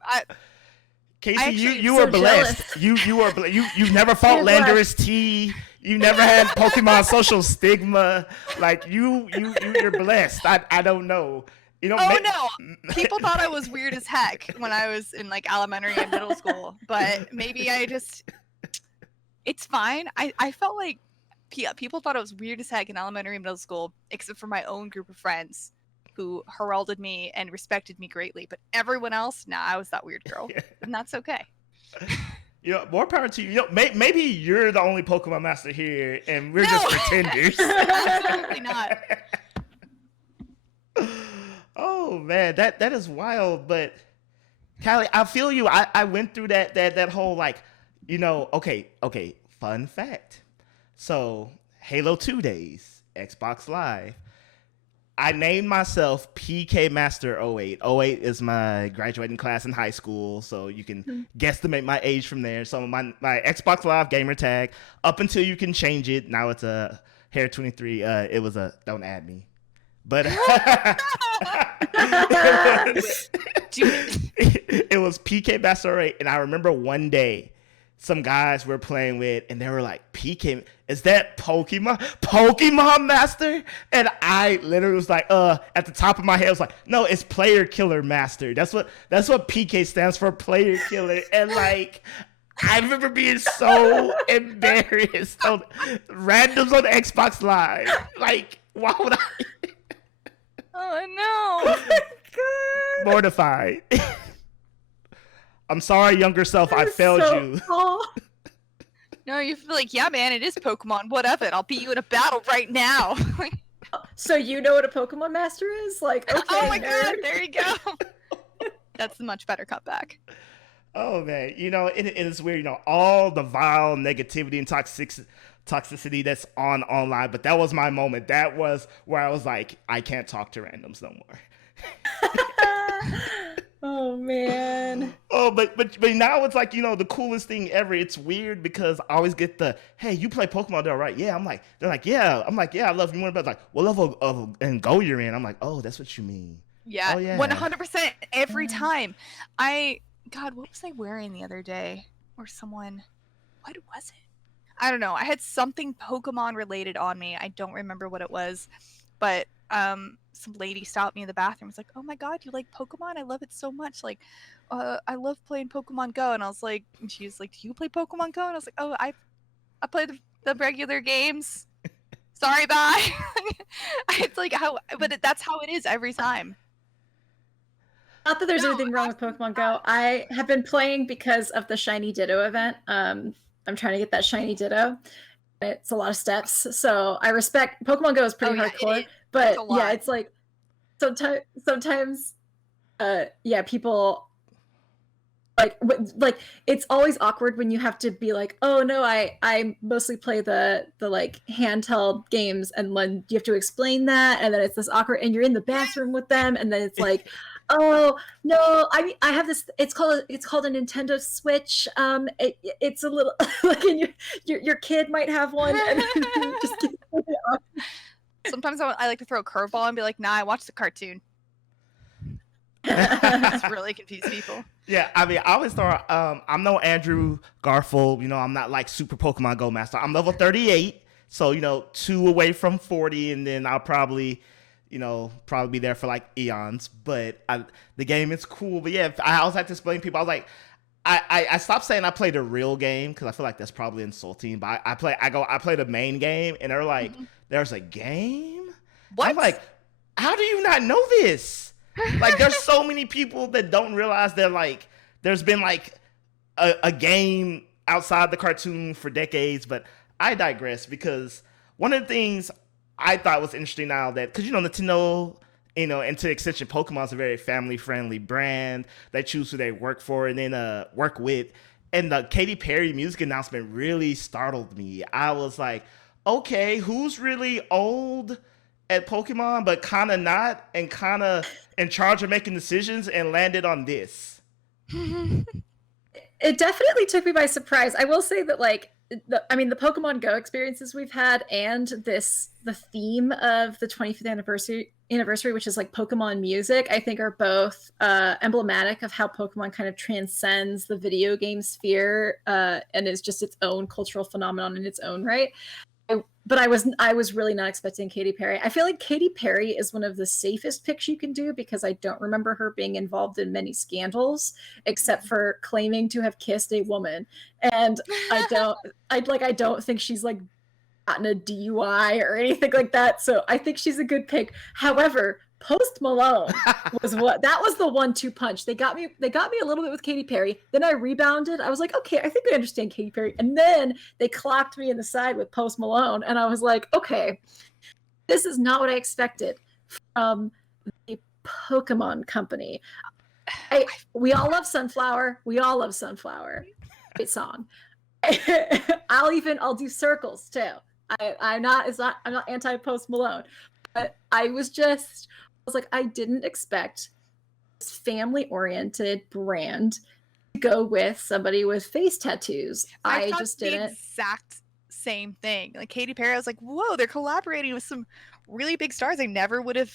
Casey, you were blessed. You've never fought Landorus T. You never had Pokemon social stigma. Like you're blessed. I don't know. No. People thought I was weird as heck when I was in like elementary and middle school, but maybe it's fine. I felt like people thought I was weird as heck in elementary and middle school, except for my own group of friends who heralded me and respected me greatly. But everyone else, I was that weird girl. And that's okay. More power to you. Maybe you're the only Pokemon master here, and we're just pretenders. Absolutely not. Oh man, that is wild. But Kallie, I feel you. I went through that whole like, okay. Fun fact. So Halo 2 days, Xbox Live. I named myself PK Master 08. 08 is my graduating class in high school, so you can guesstimate my age from there. So my Xbox Live gamer tag, up until you can change it, now it's a Hair 23. It was a don't add me, but it was PK Master 08, and I remember one day some guys we're playing with, and they were like, PK, is that Pokemon Master? And I literally was like, at the top of my head, I was like, no, it's Player Killer Master. That's what PK stands for, Player Killer. And like, I remember being so embarrassed on randoms on Xbox Live. Like, why would I? Oh no. Oh my God. Mortified. I'm sorry, younger self, I failed you. Cool. No, you feel like, yeah, man, it is Pokemon. What of it? I'll beat you in a battle right now. So you know what a Pokemon Master is? Like, okay. Oh my God, there you go. That's a much better cutback. Oh man, it is weird. All the vile negativity and toxicity that's online, but that was my moment. That was where I was like, I can't talk to randoms no more. Oh man. Oh, but now it's like, you know, the coolest thing ever. It's weird because I always get the, hey, you play Pokemon though, right? Yeah. They're like, yeah. I'm like, yeah, I love you more. But like, what level of and Go you're in? I'm like, oh, that's what you mean. Yeah, Oh, yeah. 100% every time. God, what was I wearing the other day? Or someone, what was it? I don't know. I had something Pokemon related on me. I don't remember what it was, but some lady stopped me in the bathroom. Was like, "Oh my God, you like Pokemon? I love it so much. Like, I love playing Pokemon Go." And I was like, and she was like, "Do you play Pokemon Go?" And I was like, "Oh, I play the regular games. Sorry, bye." It's like but that's how it is every time. Not that there's anything wrong with Pokemon Go. I have been playing because of the Shiny Ditto event. I'm trying to get that Shiny Ditto. It's a lot of steps, so I respect Pokemon Go is pretty hardcore. But yeah, it's like sometimes, people like it's always awkward when you have to be like, oh no, I mostly play the like handheld games, and then you have to explain that, and then it's this awkward, and you're in the bathroom with them, and then it's like, oh no, I mean, I have this. It's called a Nintendo Switch. It's a little like, and your kid might have one, and just get really awkward. Sometimes I like to throw a curveball and be like, nah, I watched the cartoon. It's really confused people. Yeah, I mean, I always thought I'm no Andrew Garfield. You know, I'm not like super Pokemon Go master. I'm level 38, so you know, 2 away from 40, and then I'll probably be there for like eons. But the game is cool. But yeah, I always have to explain to people. I was like, I stopped saying I play the real game because I feel like that's probably insulting. But I play the main game, and they're like, there's a game? What? I'm like, how do you not know this? Like, there's so many people that don't realize that like there's been like a game outside the cartoon for decades. But I digress, because one of the things I thought was interesting now that, because Nintendo, and to extension, Pokemon's a very family friendly brand. They choose who they work for and then work with. And the Katy Perry music announcement really startled me. I was like, okay, who's really old at Pokemon but kind of not, and kind of in charge of making decisions, and landed on this? It definitely took me by surprise. I will say that like the Pokemon Go experiences we've had, and the theme of the 25th anniversary, which is like Pokemon music, I think are both emblematic of how Pokemon kind of transcends the video game sphere and is just its own cultural phenomenon in its own right. But I was really not expecting Katy Perry. I feel like Katy Perry is one of the safest picks you can do, because I don't remember her being involved in many scandals, except for claiming to have kissed a woman. And I don't think she's like gotten a DUI or anything like that. So I think she's a good pick. However, Post Malone was that was the 1-2 punch. They got me a little bit with Katy Perry. Then I rebounded. I was like, okay, I think I understand Katy Perry. And then they clocked me in the side with Post Malone. And I was like, okay, this is not what I expected from the Pokemon company. We all love Sunflower. Great song. I'll do Circles too. I'm not anti Post Malone. But I was like, I didn't expect this family-oriented brand to go with somebody with face tattoos. I just didn't. The exact same thing. Like Katy Perry, I was like, whoa, they're collaborating with some really big stars. I never would have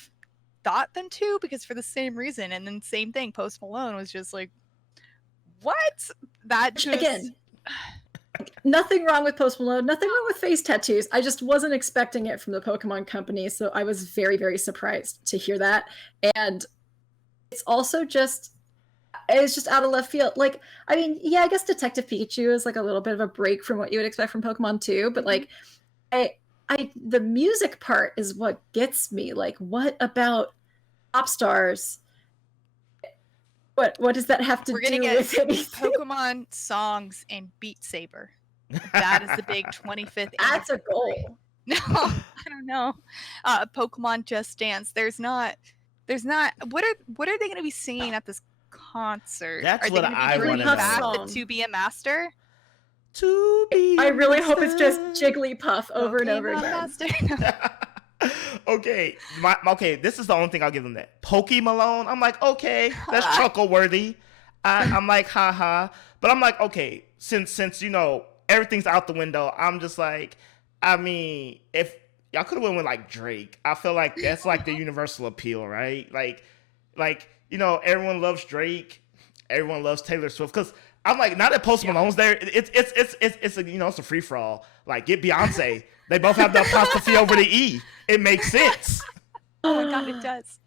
thought them to, because for the same reason. And then same thing, Post Malone was just like, what? That just... Again, nothing wrong with Post Malone, nothing wrong with face tattoos. I just wasn't expecting it from the Pokemon company, so I was very, very surprised to hear that. And it's also just out of left field. Like, I mean, yeah, I guess Detective Pikachu is like a little bit of a break from what you would expect from Pokemon too, but like, the music part is what gets me. Like, what about Pop Stars? What does that have to do with anything? We're gonna get Pokemon songs and Beat Saber. That is the big 25th. That's a goal. No, I don't know. Pokemon Just Dance. There's not. What are they gonna be singing at this concert? That's what I want to know. Back To Be a Master. I really hope it's just Jigglypuff over and over again. Okay, okay. This is the only thing I'll give them that. Pokemon. I'm like, okay, that's chuckle worthy. I'm like, haha. But I'm like, okay, since everything's out the window, I'm just like, I mean, if y'all could have went with like Drake, I feel like that's like the universal appeal, right? Like everyone loves Drake, everyone loves Taylor Swift. Because I'm like, now that Post Malone's there, it's a it's a free for all. Like, get Beyonce. They both have the apostrophe over the E. It makes sense. Oh my god, it does.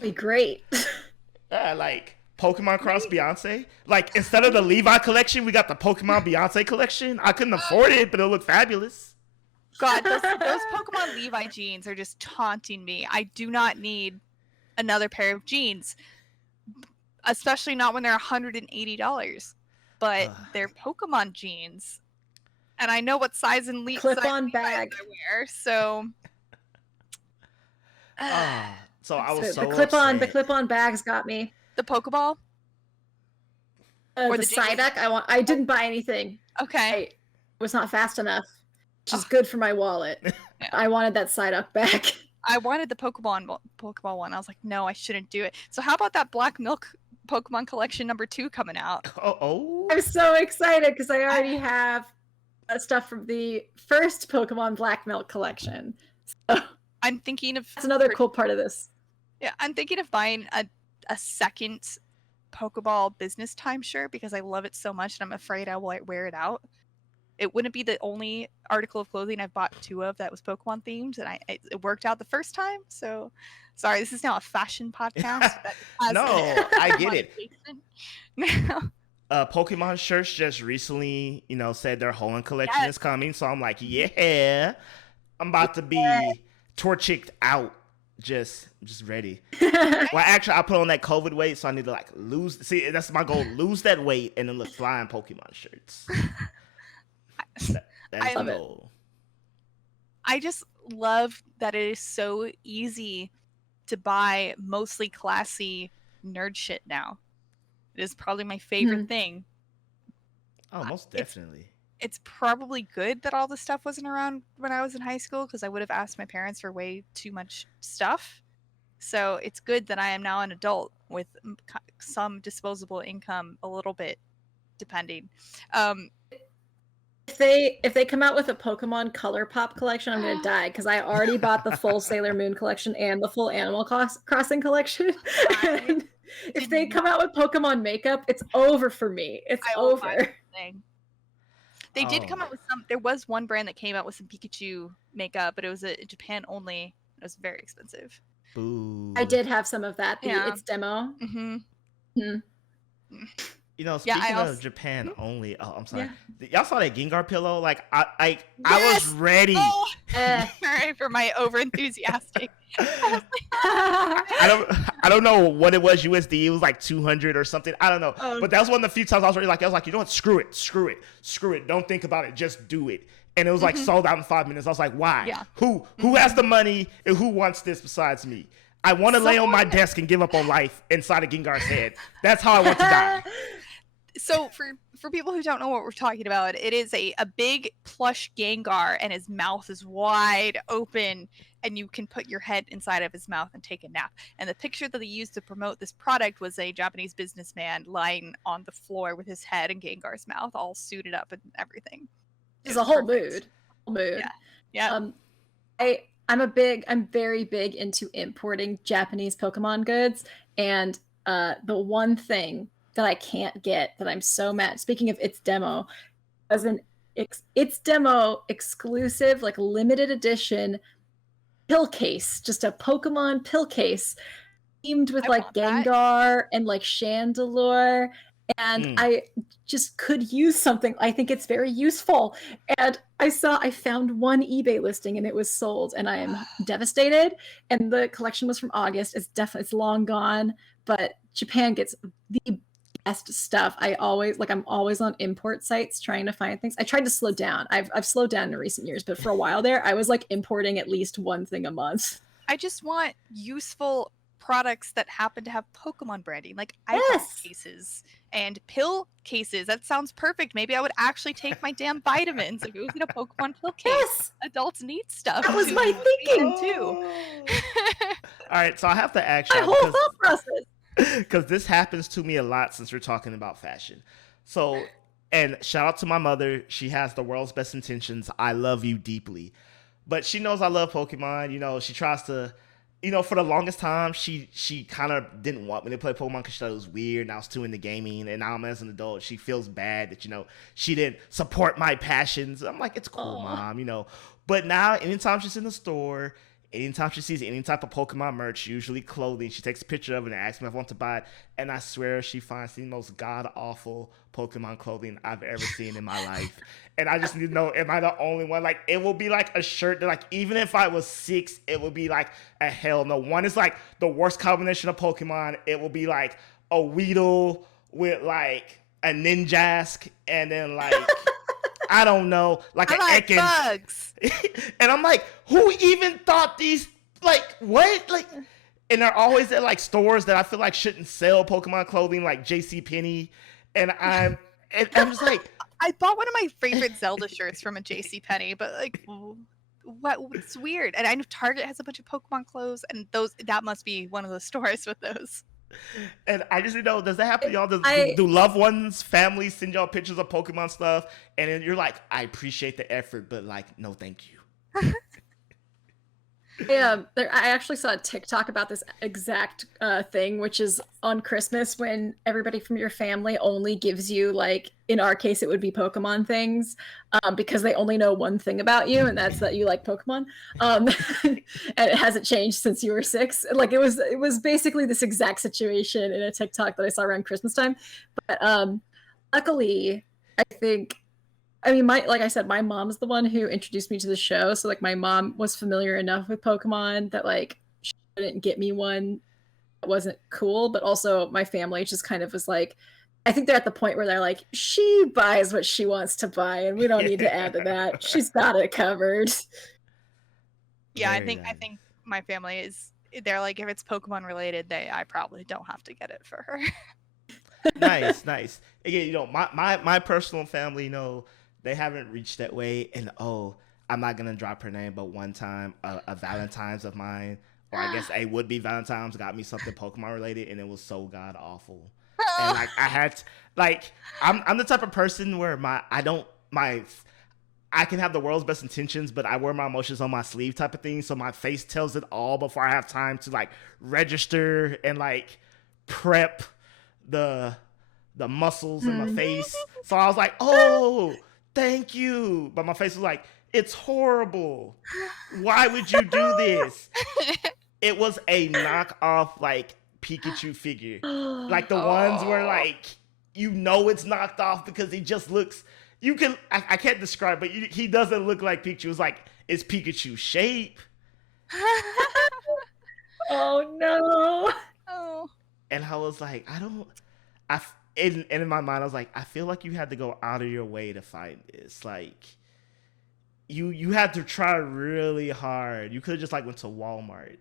Be great. Yeah, like Pokemon cross Beyonce. Like, instead of the Levi collection, we got the Pokemon Beyonce collection. I couldn't afford it, but it looked fabulous. God, those Pokemon Levi jeans are just taunting me. I do not need another pair of jeans, especially not when they're $180. But they're Pokemon jeans, and I know what size and clip-on bag I wear. So, so I was so the clip-on bags got me. The Pokeball or the Psyduck. I didn't buy anything. Okay, I was not fast enough, which is good for my wallet. Yeah. I wanted that Psyduck back. I wanted the Pokeball one. I was like, no, I shouldn't do it. So how about that Black Milk Pokemon Collection #2 coming out? Oh! I'm so excited because I already have stuff from the first Pokemon Black Milk collection. So I'm thinking of... That's another cool part of this. Yeah, I'm thinking of buying a second Pokeball business timeshare because I love it so much and I'm afraid I will wear it out. It wouldn't be the only article of clothing I've bought 2 of that was Pokemon themed, and it worked out the first time. So, sorry, this is now a fashion podcast. No, I get it. Pokemon shirts just recently, said their Hoenn collection is coming, so I'm like, yeah, I'm about to be Torchic out, just ready. Well, actually, I put on that COVID weight, so I need to like lose. See, that's my goal: lose that weight and then look flying Pokemon shirts. That's the goal. I just love that it is so easy to buy mostly classy nerd shit now. It is probably my favorite thing. Oh, most definitely. It's probably good that all this stuff wasn't around when I was in high school because I would have asked my parents for way too much stuff. So it's good that I am now an adult with some disposable income, a little bit, depending. If they come out with a Pokemon Color Pop collection, I'm gonna die because I already bought the full Sailor Moon collection and the full Animal Crossing collection. And if they come out with Pokemon makeup, it's over for me. It's over. They did come out with some. There was one brand that came out with some Pikachu makeup, but it was a Japan only. It was very expensive. Ooh. I did have some of that. Its demo. Speaking of Japan only, I'm sorry. Y'all saw that Gengar pillow? Like, I was ready. Sorry for my over-enthusiastic. I don't know what it was USD. It was like 200 or something. I don't know. But that was one of the few times I was like, you know what? Screw it. Don't think about it. Just do it. And it was like sold out in 5 minutes. I was like, why? Yeah. Who has the money and who wants this besides me? I want to lay on my desk and give up on life inside of Gengar's head. That's how I want to die. So for people who don't know what we're talking about, it is a big plush Gengar and his mouth is wide open and you can put your head inside of his mouth and take a nap. And the picture that they used to promote this product was a Japanese businessman lying on the floor with his head in Gengar's mouth, all suited up and everything. It's a whole mood. Yeah. I'm very big into importing Japanese Pokemon goods, and the one thing that I can't get that I'm so mad. Speaking of its demo, as its demo exclusive, like limited edition pill case, just a Pokemon pill case themed with like Gengar and like Chandelure. And I just could use something. I think it's very useful. And I found one eBay listing and it was sold, and I am devastated. And the collection was from August. It's long gone, but Japan gets the best stuff. I'm always on import sites trying to find things. I tried to slow down. I've slowed down in recent years, but for a while there, I was like importing at least one thing a month. I just want useful products that happen to have Pokemon branding, like eyeglass cases and pill cases. That sounds perfect. Maybe I would actually take my damn vitamins if it was in a Pokemon pill case. Yes, adults need stuff. that was my thinking too. All right, so I have to ask My y'all whole thought process. because this happens to me a lot since we're talking about fashion. So, and shout out to my mother. She has the world's best intentions. I love you deeply. But she knows I love Pokemon. You know, she tries to, you know, for the longest time, she kind of didn't want me to play Pokemon because she thought it was weird and I was too into gaming. And now I'm as an adult, she feels bad that, you know, she didn't support my passions. I'm like, it's cool, Mom, you know. But now, anytime she's in the store, anytime she sees any type of Pokemon merch, usually clothing, she takes a picture of it and asks me if I want to buy it. And I swear she finds the most god-awful Pokemon clothing I've ever seen in my life. And I just need to know, am I the only one? Like, it will be like a shirt that, like, even if I was 6, it would be like a hell no. One is like the worst combination of Pokemon. It will be like a Weedle with like a Ninjask and then like... I don't know, like an like Ekans. Bugs. And I'm like, who even thought these, like, what? Like, and they're always at, like, stores that I feel like shouldn't sell Pokemon clothing, like JCPenney. And I'm just like... I bought one of my favorite Zelda shirts from a JCPenney, but, like, what's weird? And I know Target has a bunch of Pokemon clothes, and that must be one of the stores with those. And I just, you know, does that happen to y'all? Do loved ones, families send y'all pictures of Pokemon stuff? And then you're like, I appreciate the effort, but like, no, thank you. Yeah, I actually saw a TikTok about this exact thing, which is on Christmas when everybody from your family only gives you, like, in our case, it would be Pokemon things, because they only know one thing about you, and that's that you like Pokemon. And it hasn't changed since you were 6. Like, it was basically this exact situation in a TikTok that I saw around Christmas time. But luckily, I mean, like I said, my mom's the one who introduced me to the show. So, like, my mom was familiar enough with Pokemon that, like, she didn't get me one that wasn't cool. But also, my family just kind of was like, I think they're at the point where they're like, she buys what she wants to buy, and we don't need to add to that. She's got it covered. Yeah, I think my family is. They're like, if it's Pokemon related, I probably don't have to get it for her. Nice. Again, you know, my personal family, you know, they haven't reached that way. And I'm not gonna drop her name, but one time a Valentine's of mine, or I guess a would-be Valentine's, got me something Pokemon related, and it was so god awful. And like I had to, like, I'm the type of person where I can have the world's best intentions, but I wear my emotions on my sleeve type of thing. So my face tells it all before I have time to like register and like prep the muscles in my face. So I was like, oh, thank you. But my face was like, it's horrible. Why would you do this? It was a knockoff like Pikachu figure. Like the ones where like, you know it's knocked off because he just looks, I can't describe, but he doesn't look like Pikachu. It's like, it's Pikachu shape. Oh no. Oh. And I was like, in my mind, I was like, I feel like you had to go out of your way to find this. Like, you had to try really hard. You could have just like went to Walmart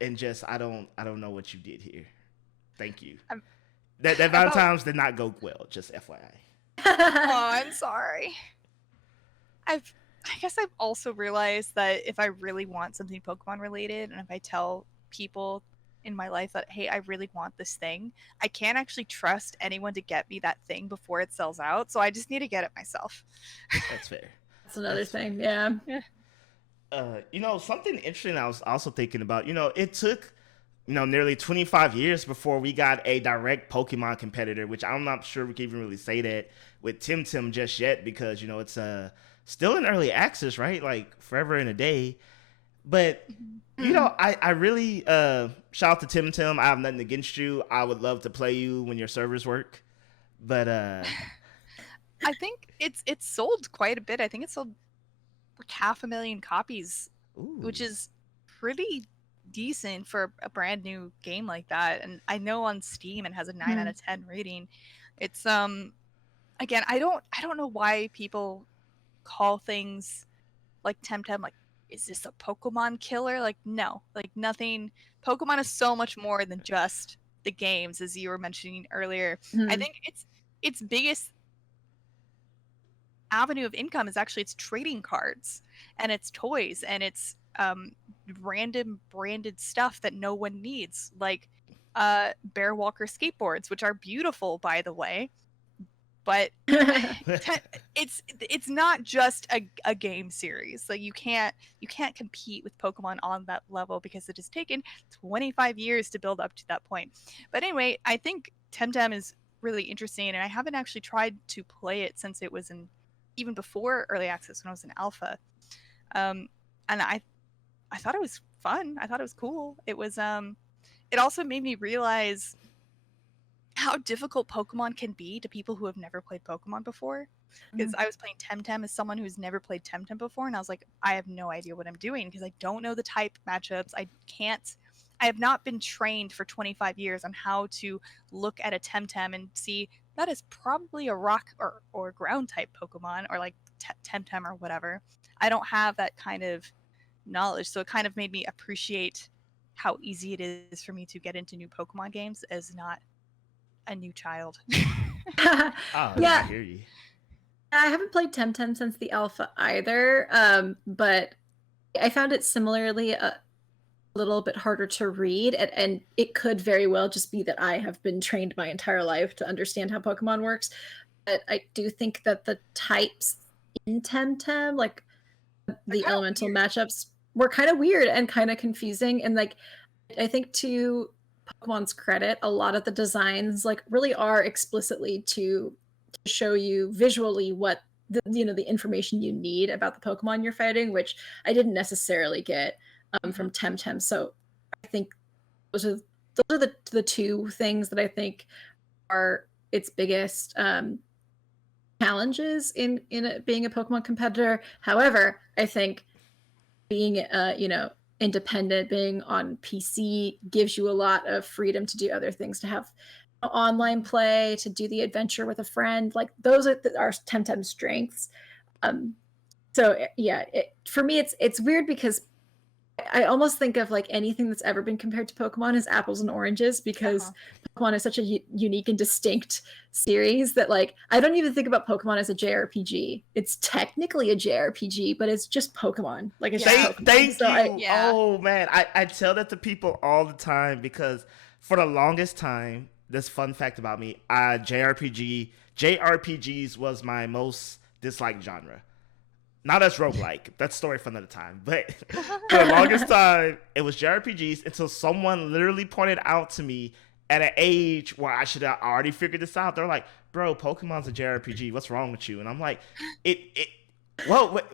and just, I don't know what you did here. Thank you. That Valentine's did not go well, just FYI. Oh, I'm sorry. I guess I've also realized that if I really want something Pokemon related, and if I tell people in my life that, hey, I really want this thing, I can't actually trust anyone to get me that thing before it sells out, so I just need to get it myself. That's fair. That's another thing, yeah. You know, something interesting I was also thinking about, you know, it took, you know, nearly 25 years before we got a direct Pokemon competitor, which I'm not sure we can even really say that with Tim just yet, because, you know, it's still in early access, right? Like forever and a day. But, you know, I really shout out to Tim. I have nothing against you. I would love to play you when your servers work. But I think it's sold quite a bit. I think it sold like 500,000 copies, ooh. Which is pretty decent for a brand new game like that. And I know on Steam it has a 9 out of 10 rating. It's again, I don't know why people call things like Temtem like is this a Pokemon killer? Like, no, like nothing. Pokemon is so much more than just the games, as you were mentioning earlier. I think its biggest avenue of income is actually its trading cards and its toys and its random branded stuff that no one needs, like Bear Walker skateboards, which are beautiful, by the way. But it's not just a game series. Like you can't compete with Pokemon on that level because it has taken 25 years to build up to that point. But anyway, I think Temtem is really interesting, and I haven't actually tried to play it since it was in even before early access when I was in alpha. And I thought it was fun. I thought it was cool. It was it also made me realize how difficult Pokemon can be to people who have never played Pokemon before. Because I was playing Temtem as someone who's never played Temtem before, and I was like, I have no idea what I'm doing because I don't know the type matchups. I have not been trained for 25 years on how to look at a Temtem and see that is probably a rock or ground type Pokemon, or like Temtem or whatever. I don't have that kind of knowledge, so it kind of made me appreciate how easy it is for me to get into new Pokemon games as not a new child. Oh, Yeah. I hear you. I haven't played Temtem since the alpha either, but I found it similarly a little bit harder to read, and it could very well just be that I have been trained my entire life to understand how Pokemon works. But I do think that the types in Temtem, like the elemental matchups, were kind of weird and kind of confusing. And like, I think to Pokemon's credit, a lot of the designs like really are explicitly to show you visually what the information you need about the Pokemon you're fighting, which I didn't necessarily get from Temtem. So I think those are the two things that I think are its biggest challenges in being a Pokemon competitor. However, I think being independent, being on PC gives you a lot of freedom to do other things, to have online play, to do the adventure with a friend. Like those are our Temtem strengths. So yeah, for me it's weird because I almost think of like anything that's ever been compared to Pokemon as apples and oranges, because Pokemon is such a unique and distinct series that like I don't even think about Pokemon as a JRPG. It's technically a JRPG, but it's just Pokemon. Like it's just Pokemon. Thank you. Oh man, I tell that to people all the time because for the longest time, this fun fact about me, JRPGs was my most disliked genre. Now that's roguelike. That's a story for another time. But for the longest time, it was JRPGs until someone literally pointed out to me at an age where I should have already figured this out. They're like, bro, Pokemon's a JRPG. What's wrong with you? And I'm like, what?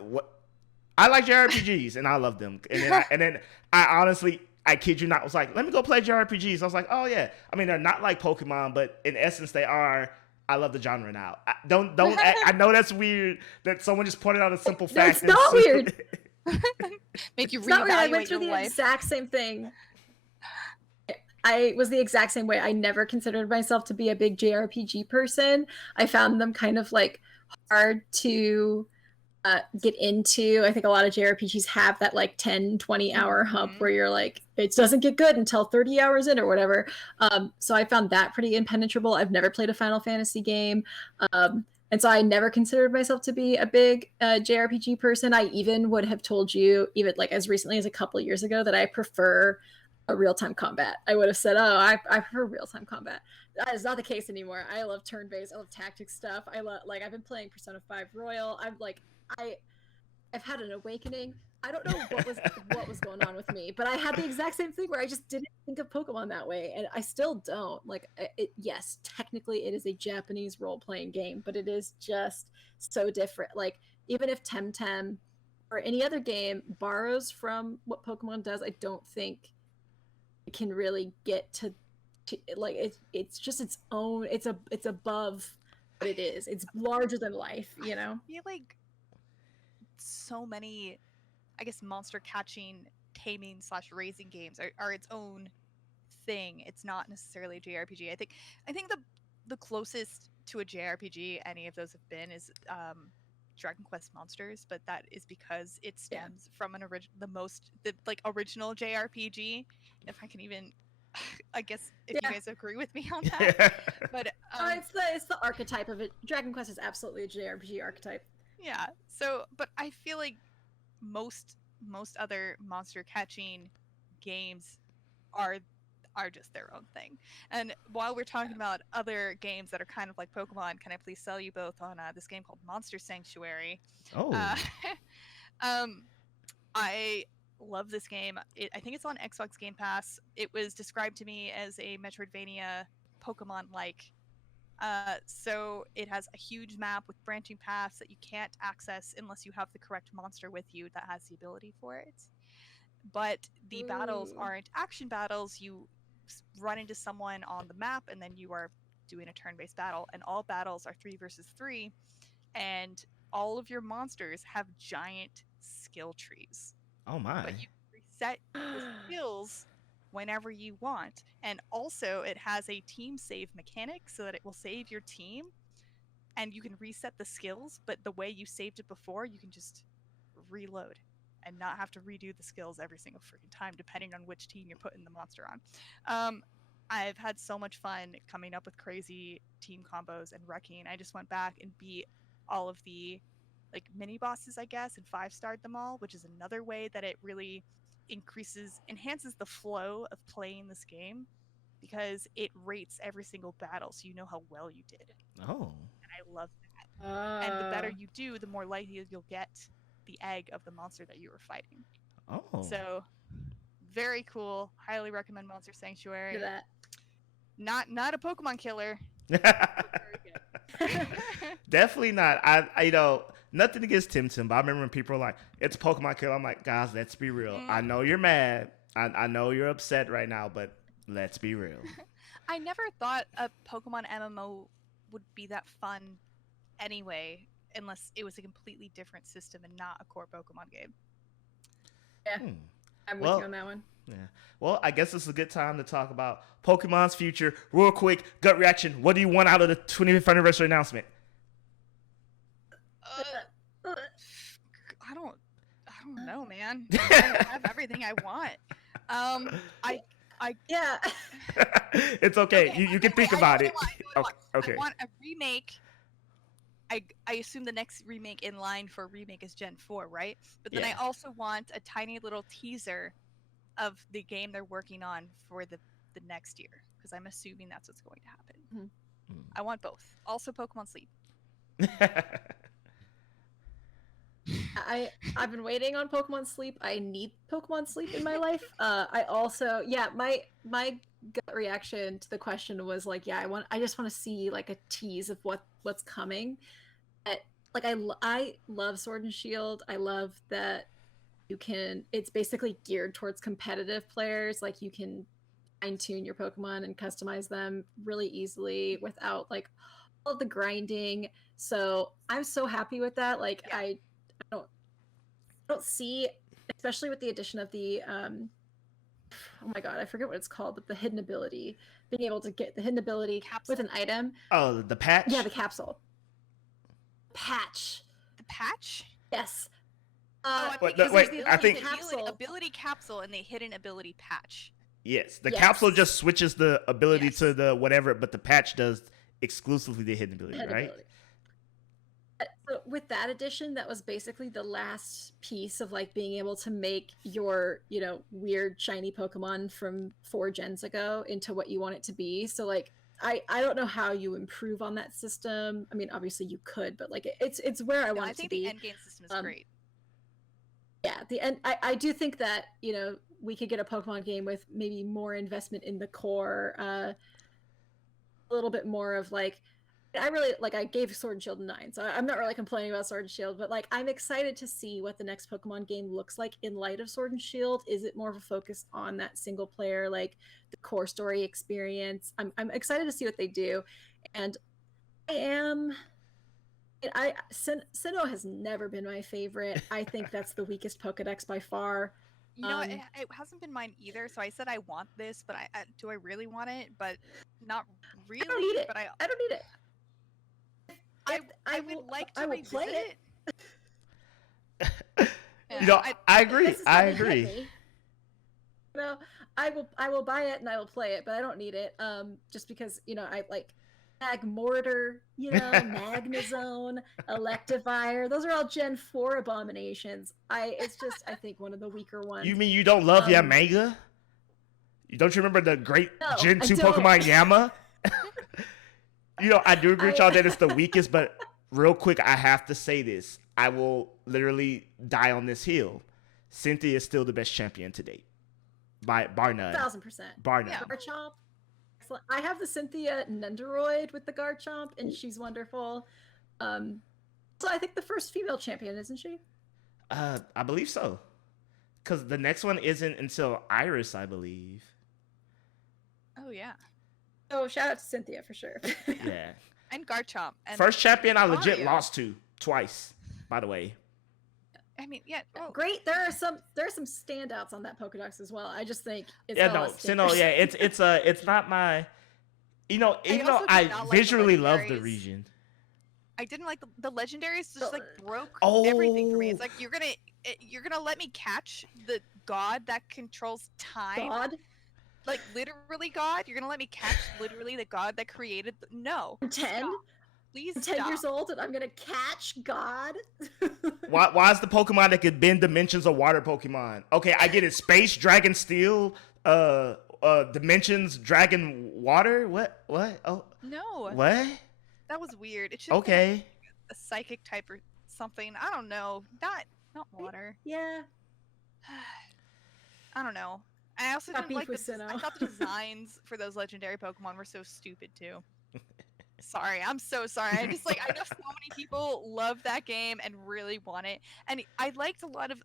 I like JRPGs and I love them. And then I honestly, I kid you not, was like, let me go play JRPGs. I was like, oh yeah. I mean, they're not like Pokemon, but in essence, they are. I love the genre now. I know that's weird that someone just pointed out a simple fact. It's not weird. Make you reevaluate not weird. I went through the life. exact same thing. I was the exact same way. I never considered myself to be a big JRPG person. I found them kind of like hard to get into. I think a lot of JRPGs have that like 10, 20 hour hump where you're like, it doesn't get good until 30 hours in or whatever. So I found that pretty impenetrable. I've never played a Final Fantasy game. And so I never considered myself to be a big JRPG person. I even would have told you, even like as recently as a couple of years ago, that I prefer a real-time combat. I would have said, oh, I prefer real-time combat. That is not the case anymore. I love turn-based. I love tactics stuff. I've been playing Persona 5 Royal. I've had an awakening. I don't know what was going on with me, but I had the exact same thing where I just didn't think of Pokemon that way, and I still don't. Like, yes, technically it is a Japanese role-playing game, but it is just so different. Like, even if Temtem or any other game borrows from what Pokemon does, I don't think it can really get to like it's just its own. It's above what it is. It's larger than life, you know. I feel like so many, I guess, monster catching, taming / raising games are its own thing. It's not necessarily a JRPG. I think the closest to a JRPG any of those have been is Dragon Quest monsters, but that is because it stems from the original JRPG. If I can even, I guess if you guys agree with me on that. But it's the archetype of it. Dragon Quest is absolutely a JRPG archetype. Yeah. So, but I feel like most other monster catching games are just their own thing. And while we're talking about other games that are kind of like Pokemon, can I please sell you both on this game called Monster Sanctuary? Oh. I love this game. I think it's on Xbox Game Pass. It was described to me as a Metroidvania Pokemon-like. So it has a huge map with branching paths that you can't access unless you have the correct monster with you that has the ability for it. But the battles aren't action battles. You run into someone on the map and then you are doing a turn-based battle, and all battles are 3 versus 3, and all of your monsters have giant skill trees. Oh my. But you reset the skills whenever you want. And also it has a team save mechanic so that it will save your team and you can reset the skills, but the way you saved it before, you can just reload and not have to redo the skills every single freaking time, depending on which team you're putting the monster on. I've had so much fun coming up with crazy team combos and wrecking. I just went back and beat all of the like mini bosses, I guess, and 5-starred them all, which is another way that it really enhances the flow of playing this game, because it rates every single battle so you know how well you did. Oh. And I love that. And the better you do, the more likely you'll get the egg of the monster that you were fighting. Oh. So very cool. Highly recommend Monster Sanctuary. Look at that. Not a Pokemon killer. Definitely not. I nothing against Tim, but I remember when people were like, it's a Pokemon killer. I'm like, guys, let's be real. I know you're mad. I know you're upset right now, but let's be real. I never thought a Pokemon MMO would be that fun anyway, unless it was a completely different system and not a core Pokemon game. Yeah, I'm with you on that one. Yeah. Well, I guess this is a good time to talk about Pokemon's future. Real quick, gut reaction. What do you want out of the 25th anniversary announcement? I don't know, man. I have everything I want. Yeah. It's okay. You can think about it. Okay. I want a remake. I assume the next remake in line for a remake is Gen 4, right? But then I also want a tiny little teaser of the game they're working on for the next year, because I'm assuming that's what's going to happen. I want both. Also Pokemon Sleep. I've been waiting on Pokemon Sleep. I need Pokemon Sleep in my life. I also, my gut reaction to the question was like, I just want to see like a tease of what's coming. Like I love Sword and Shield. I love that it's basically geared towards competitive players. Like you can fine tune your Pokemon and customize them really easily without like all of the grinding. So I'm so happy with that. Like I don't see, especially with the addition of the oh my god, I forget what it's called, but the hidden ability, being able to get the hidden ability capsule. With an item. Oh, the patch? Yeah, the capsule. Patch. The patch? Yes. I think ability capsule and the hidden ability patch. Yes, the capsule just switches the ability to the whatever, but the patch does exclusively the hidden ability, right? So with that addition, that was basically the last piece of like being able to make your, weird shiny Pokemon from 4 gens ago into what you want it to be. So like, I don't know how you improve on that system. I mean, obviously you could, but like it's where I want it to be. I think the endgame system is great. Yeah, the end. I do think that we could get a Pokemon game with maybe more investment in the core, a little bit more of like. I really I gave Sword and Shield a 9, so I'm not really complaining about Sword and Shield, but like I'm excited to see what the next Pokemon game looks like in light of Sword and Shield. Is it more of a focus on that single player, like the core story experience? I'm excited to see what they do, and Sinnoh has never been my favorite. I think that's the weakest Pokedex by far. It hasn't been mine either. So I said I want this, but do I really want it? But not really. I don't need it. But I don't need it. I would like to revisit it. You know, I agree. This is I what hit agree. me. No, I will buy it and I will play it, but I don't need it. Just because, you know, I like Mag Mortar, you know, Magnezone, Electivire. Those are all Gen 4 abominations. It's just, I think, one of the weaker ones. You mean you don't love Yamanga? Don't you remember the great Gen 2 Pokemon Yama? You know, I do agree with y'all that it's the weakest, but real quick, I have to say this. I will literally die on this hill. Cynthia is still the best champion to date. Bar none. 1000%. Bar none. Yeah. Garchomp. Excellent. I have the Cynthia Nendoroid with the Garchomp, and she's wonderful. So I think the first female champion, isn't she? I believe so. Because the next one isn't until Iris, I believe. Oh, yeah. Oh, shout out to Cynthia for sure. Yeah. And Garchomp. And First champion I legit Mario. lost to twice, by the way. I mean, yeah. Oh. Great. There are some standouts on that Pokedex as well. I just think it's it's not my. You know, even though I visually love the region. I didn't like the legendaries. Just like broke Oh. everything for me. It's like you're gonna let me catch the god that controls time. God. Like literally God. You're gonna let me catch literally the god that created. No. I'm 10. Stop. Please I'm stop. 10 years old and I'm gonna catch God. Why is the Pokemon that could bend dimensions a water Pokemon? Okay, I get it. Space, Dragon Steel, dimensions, Dragon Water. What? Oh. No. What? That was weird. It should Okay. a psychic type or something. I don't know. Not water. Yeah. I don't know. I also Got didn't like beef with I Sinnoh. thought the designs for those legendary Pokemon were so stupid too. Sorry, I'm so sorry. I know so many people love that game and really want it, and I liked a lot of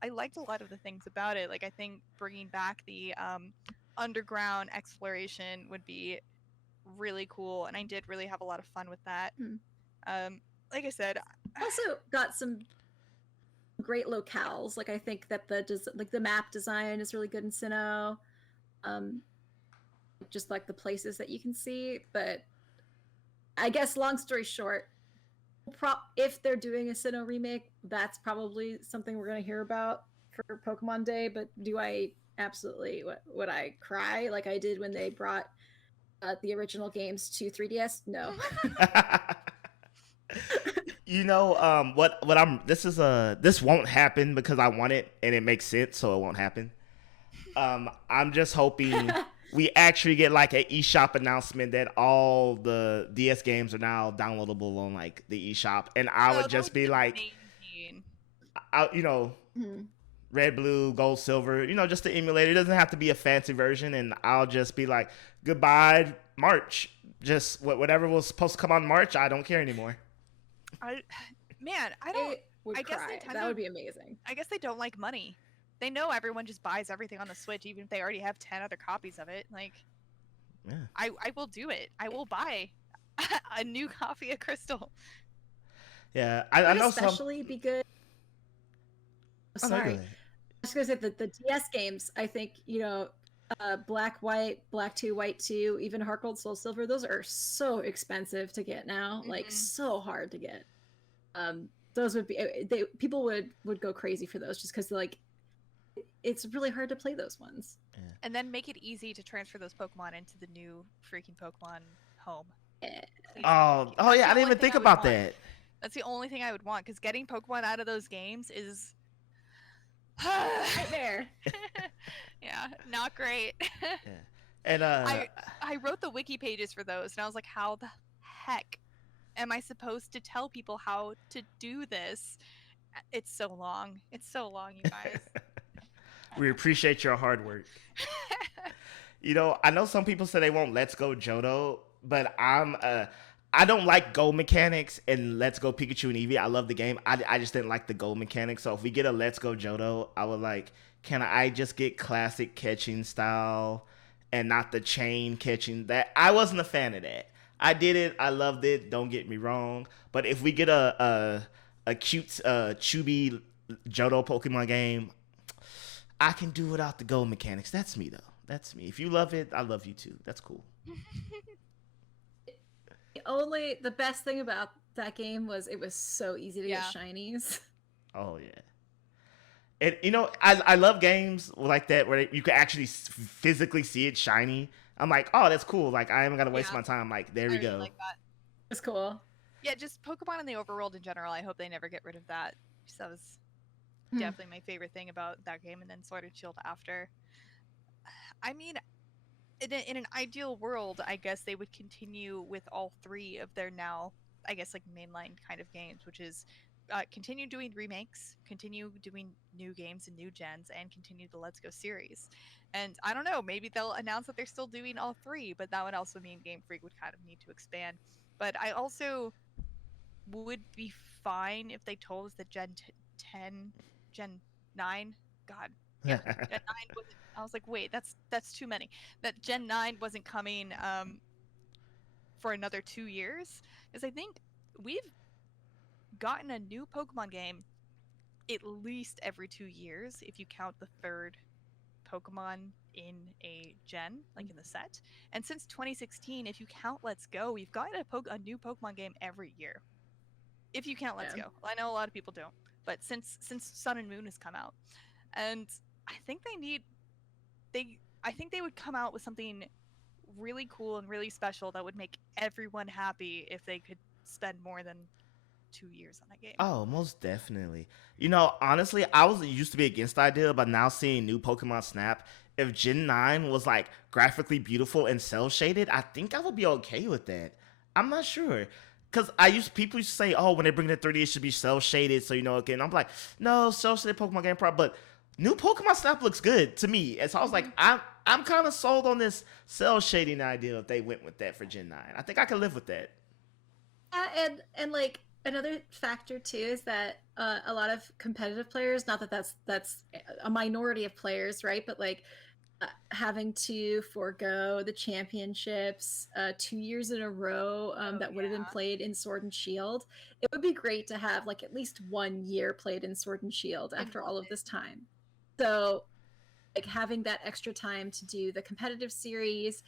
the things about it. Like I think bringing back the underground exploration would be really cool, and I did really have a lot of fun with that. Like I said, Also got some great locales. Like I think that the map design is really good in Sinnoh. Just like the places that you can see, but I guess long story short, if they're doing a Sinnoh remake, that's probably something we're going to hear about for Pokemon Day. But do I absolutely, would I cry like I did when they brought the original games to 3DS? No. You know, this won't happen because I want it and it makes sense, so it won't happen. I'm just hoping we actually get like an eShop announcement that all the DS games are now downloadable on like the eShop, and I would just be like, red, blue, gold, silver, just the emulator. It doesn't have to be a fancy version, and I'll just be like, goodbye, March. Just whatever was supposed to come on March, I don't care anymore. I guess Nintendo, that would be amazing. I guess they don't like money. They know everyone just buys everything on the Switch, even if they already have 10 other copies of it. Like, yeah. I will do it. I will buy a new copy of Crystal. Yeah, I know especially be good. Oh, sorry. no, I was gonna say the DS games. I think Black, White, Black 2, White 2, even Heart Gold, Soul Silver. Those are so expensive to get now. Mm-hmm. Like so hard to get. Those would be people would go crazy for those just because like it's really hard to play those ones. Yeah. And then make it easy to transfer those Pokemon into the new freaking Pokemon home. Yeah. Oh yeah, I didn't even think about that. That's the only thing I would want, because getting Pokemon out of those games is nightmare. Yeah, not great. Yeah. And I wrote the wiki pages for those, and I was like, how the heck am I supposed to tell people how to do this? It's so long. It's so long, you guys. We appreciate your hard work. I know some people say they won't Let's Go Johto, but I don't like Go mechanics and Let's Go Pikachu and Eevee. I love the game. I just didn't like the Go mechanics. So if we get a Let's Go Johto, I would like, can I just get classic catching style and not the chain catching? That I wasn't a fan of that. I did it. I loved it. Don't get me wrong. But if we get a cute Chubby Johto Pokemon game, I can do without the Go mechanics. That's me though. That's me. If you love it, I love you too. That's cool. The best thing about that game was it was so easy to get shinies. Oh yeah. And I love games like that where you can actually physically see it shiny. I'm like, oh, that's cool. Like, I haven't got to waste my time. Like, there we really go. like that. It's cool. Yeah, just Pokemon in the overworld in general. I hope they never get rid of that. So that was definitely my favorite thing about that game, and then Sword and Shield after. I mean, in an ideal world, I guess they would continue with all three of their now, I guess, like mainline kind of games, which is continue doing remakes, continue doing new games and new gens, and continue the Let's Go series. And I don't know, maybe they'll announce that they're still doing all three, but that would also mean Game Freak would kind of need to expand. But I also would be fine if they told us that Gen 10, Gen 9, God, yeah, Gen 9 wasn't. I was like, wait, that's too many. That Gen 9 wasn't coming for another 2 years, because I think we've gotten a new Pokemon game at least every 2 years if you count the third Pokemon in a gen, like in the set. And since 2016, if you count Let's Go, we've gotten a new Pokemon game every year. If you count Let's Go. I know a lot of people don't, but since Sun and Moon has come out, and I think I think they would come out with something really cool and really special that would make everyone happy if they could spend more than 2 years on a game. Oh, most definitely. Honestly, I used to be against the idea, but now seeing new Pokemon Snap, if Gen 9 was like graphically beautiful and cel shaded, I think I would be okay with that. I'm not sure. Because people used to say, oh, when they bring the 3D, it should be cel shaded, so again. I'm like, no, cel shaded Pokemon game problem, but new Pokemon Snap looks good to me. And so I was like, I'm kind of sold on this cel shading idea if they went with that for Gen 9. I think I could live with that. And like another factor too is that a lot of competitive players, not that that's a minority of players, right? But like having to forego the championships 2 years in a row that would have been played in Sword and Shield. It would be great to have like at least 1 year played in Sword and Shield after all of this time. So like having that extra time to do the competitive series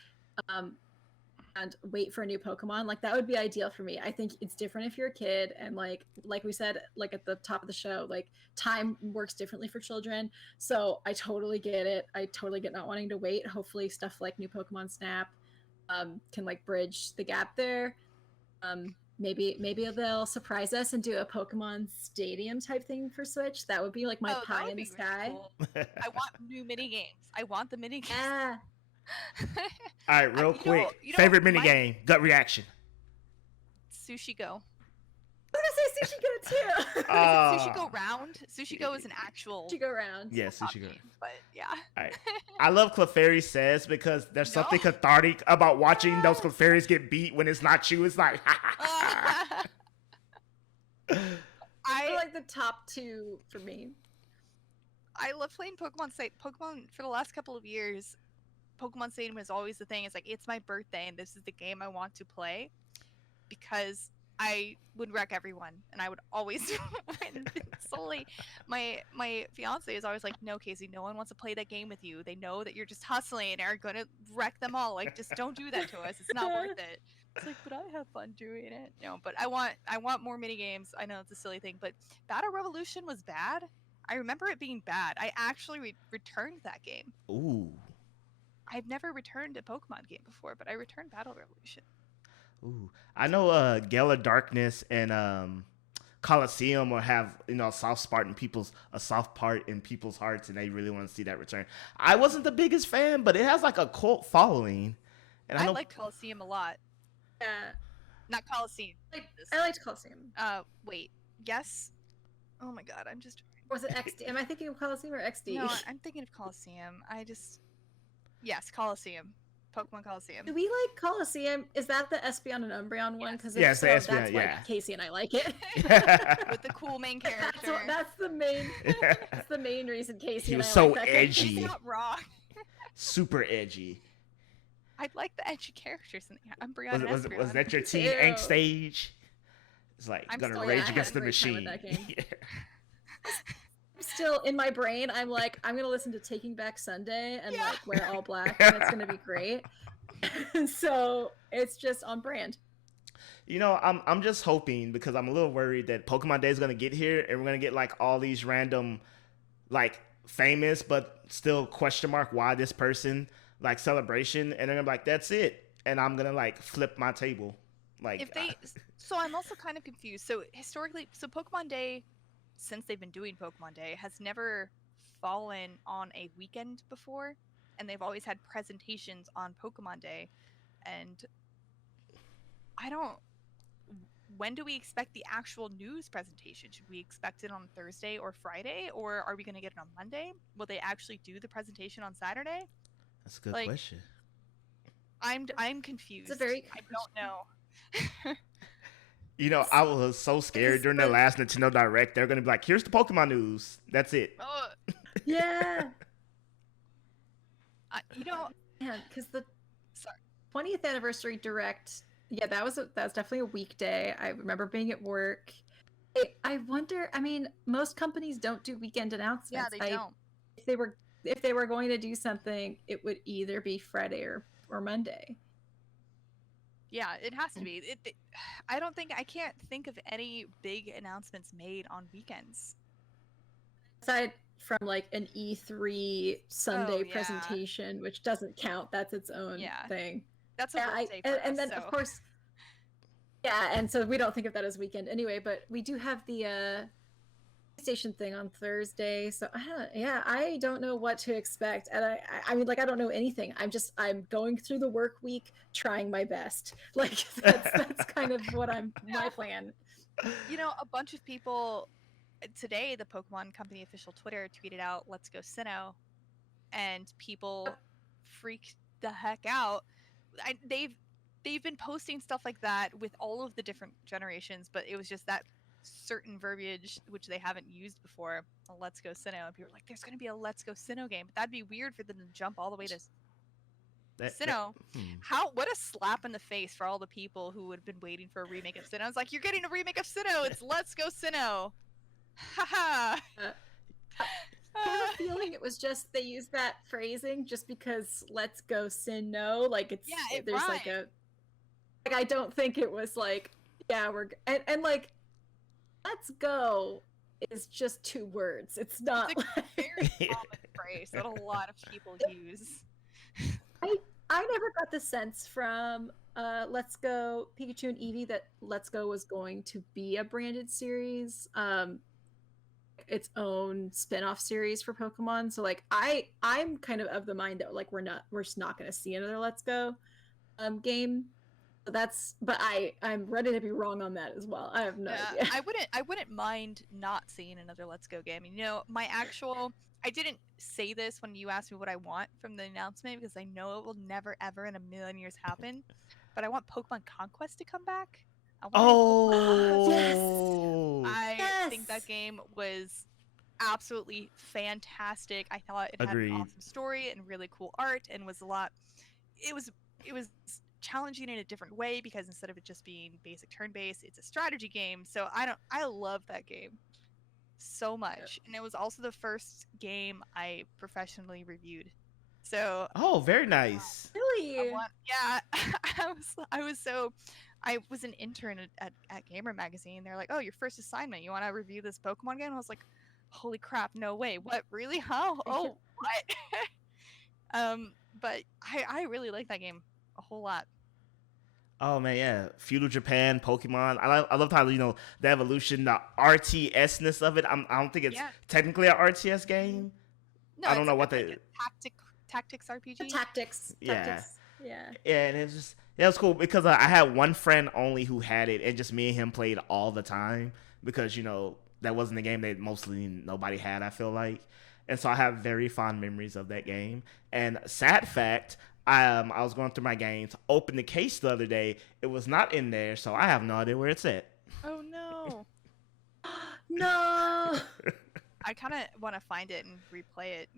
and wait for a new Pokemon, like that would be ideal for me. I think it's different if you're a kid, and like we said, like at the top of the show, like time works differently for children. So I totally get it. I totally get not wanting to wait. Hopefully stuff like new Pokemon Snap can like bridge the gap there. Maybe they'll surprise us and do a Pokemon Stadium type thing for Switch. That would be like my pie in the sky. Really cool. I want new mini games. I want the mini games. Yeah. All right, real quick. Favorite minigame, gut reaction. Sushi Go. I'm gonna say Sushi Go too. Sushi Go Round. Sushi Go is an actual Sushi Go Round. Yeah, Sushi Go. But yeah. All right. I love Clefairy Says because there's something cathartic about watching those Clefairies get beat when it's not you. It's like, I like the top two for me. I love playing Pokemon. Pokemon for the last couple of years. Pokemon Stadium is always the thing. It's like, it's my birthday and this is the game I want to play, because I would wreck everyone and I would always win solely. My fiance is always like, no, Casey, no one wants to play that game with you. They know that you're just hustling and are going to wreck them all. Like, just don't do that to us. It's not worth it. It's like, but I have fun doing it. No, but I want more mini games. I know it's a silly thing, but Battle Revolution was bad. I remember it being bad. I actually returned that game. Ooh. I've never returned a Pokemon game before, but I returned Battle Revolution. Ooh, I know Gale of Darkness and Coliseum will have a soft part in people's hearts, and they really want to see that return. I wasn't the biggest fan, but it has like a cult following, and I like Coliseum a lot. Yeah, not Coliseum. I liked Coliseum. Wait, yes. Oh my God, I'm just. Was it XD? Am I thinking of Coliseum or XD? No, I'm thinking of Coliseum. Yes, Coliseum. Pokemon Coliseum. Do we like Coliseum? Is that the Espeon and Umbreon one? Because yes, that's why Casey and I like it. With the cool main character. That's the main. That's the main reason Casey. He and was I so like that edgy. He's not wrong. Super edgy. I'd like the edgy characters in the Umbreon and Espeon. Was that your teen angst stage? It's like gonna rage against the machine. Still in my brain, I'm like, I'm gonna listen to Taking Back Sunday and like wear all black, and it's gonna be great. So it's just on brand. I'm just hoping, because I'm a little worried that Pokemon Day is gonna get here and we're gonna get like all these random like famous, but still question mark why this person like celebration, and then I'm like, that's it, and I'm gonna like flip my table. Like, If they, so I'm also kind of confused. So historically, so Pokemon Day, since they've been doing Pokemon Day, has never fallen on a weekend before, and they've always had presentations on Pokemon Day, and I don't. When do we expect the actual news presentation? Should we expect it on Thursday or Friday, or are we going to get it on Monday? Will they actually do the presentation on Saturday? that's a good Like, question. I'm confused. It's a very I don't know. You know, I was so scared during the last Nintendo Direct. They're gonna be like, "Here's the Pokemon news. That's it." Oh, Yeah. you know, Yeah, because the sorry. 20th anniversary direct, yeah, that was definitely a weekday. I remember being at work. I wonder. I mean, most companies don't do weekend announcements. Yeah, they don't. If they were going to do something, it would either be Friday or Monday. Yeah, it has to be. I can't think of any big announcements made on weekends. Aside from like an E3 Sunday yeah. presentation, which doesn't count. That's its own thing. That's a birthday for us, and then so. of course, yeah, and so we don't think of that as weekend anyway. But we do have the PlayStation thing on Thursday, so I don't know what to expect, and I mean, like, I don't know anything. I'm going through the work week, trying my best. Like, that's kind of what my plan. You know, a bunch of people today, the Pokemon Company official Twitter tweeted out, "Let's go Sinnoh," and people freaked the heck out. They've been posting stuff like that with all of the different generations, but it was just that certain verbiage which they haven't used before. Let's go Sinnoh, and people were like, "There's going to be a Let's go Sinnoh game," but that'd be weird for them to jump all the way to Sinnoh. What a slap in the face for all the people who would have been waiting for a remake of Sinnoh. It's like, you're getting a remake of Sinnoh. It's Let's go Sinnoh. Haha. I have a feeling it was just they used that phrasing just because "Let's go Sinnoh," like there's rhymed. Like I don't think it was like, yeah, and like "Let's go" is just 2 words. It's not It's a very common phrase that a lot of people use. I never got the sense from Let's Go Pikachu and Eevee that Let's Go was going to be a branded series, its own spin-off series for Pokemon. So like I'm kind of the mind that like we're just not going to see another Let's Go game. But I'm ready to be wrong on that as well. I have no idea. I wouldn't mind not seeing another Let's Go game. You know, I didn't say this when you asked me what I want from the announcement because I know it will never ever in a million years happen. But I want Pokemon Conquest to come back. I think that game was absolutely fantastic. I thought it had an awesome story and really cool art and was it was challenging in a different way because instead of it just being basic turn-based, it's a strategy game. So I love that game so much. And it was also the first game I professionally reviewed. So very nice. Really? I was an intern at Gamer Magazine. They're like, "Oh, your first assignment, you want to review this Pokemon game?" I was like, "Holy crap, no way. What? Really? How? Oh, what?" But I really like that game a whole lot. Oh man, yeah, feudal Japan, Pokemon. I love how the evolution, the RTS-ness of it. I don't think it's technically an RTS game. No, I don't know what they tactics RPG. Tactics. Yeah. Yeah. Yeah, and it was cool because I had one friend only who had it, and just me and him played all the time because that wasn't a game that mostly nobody had. I feel like, and so I have very fond memories of that game. And sad fact, I was going through my games, opened the case the other day. It was not in there, so I have no idea where it's at. Oh no! No. I kind of want to find it and replay it.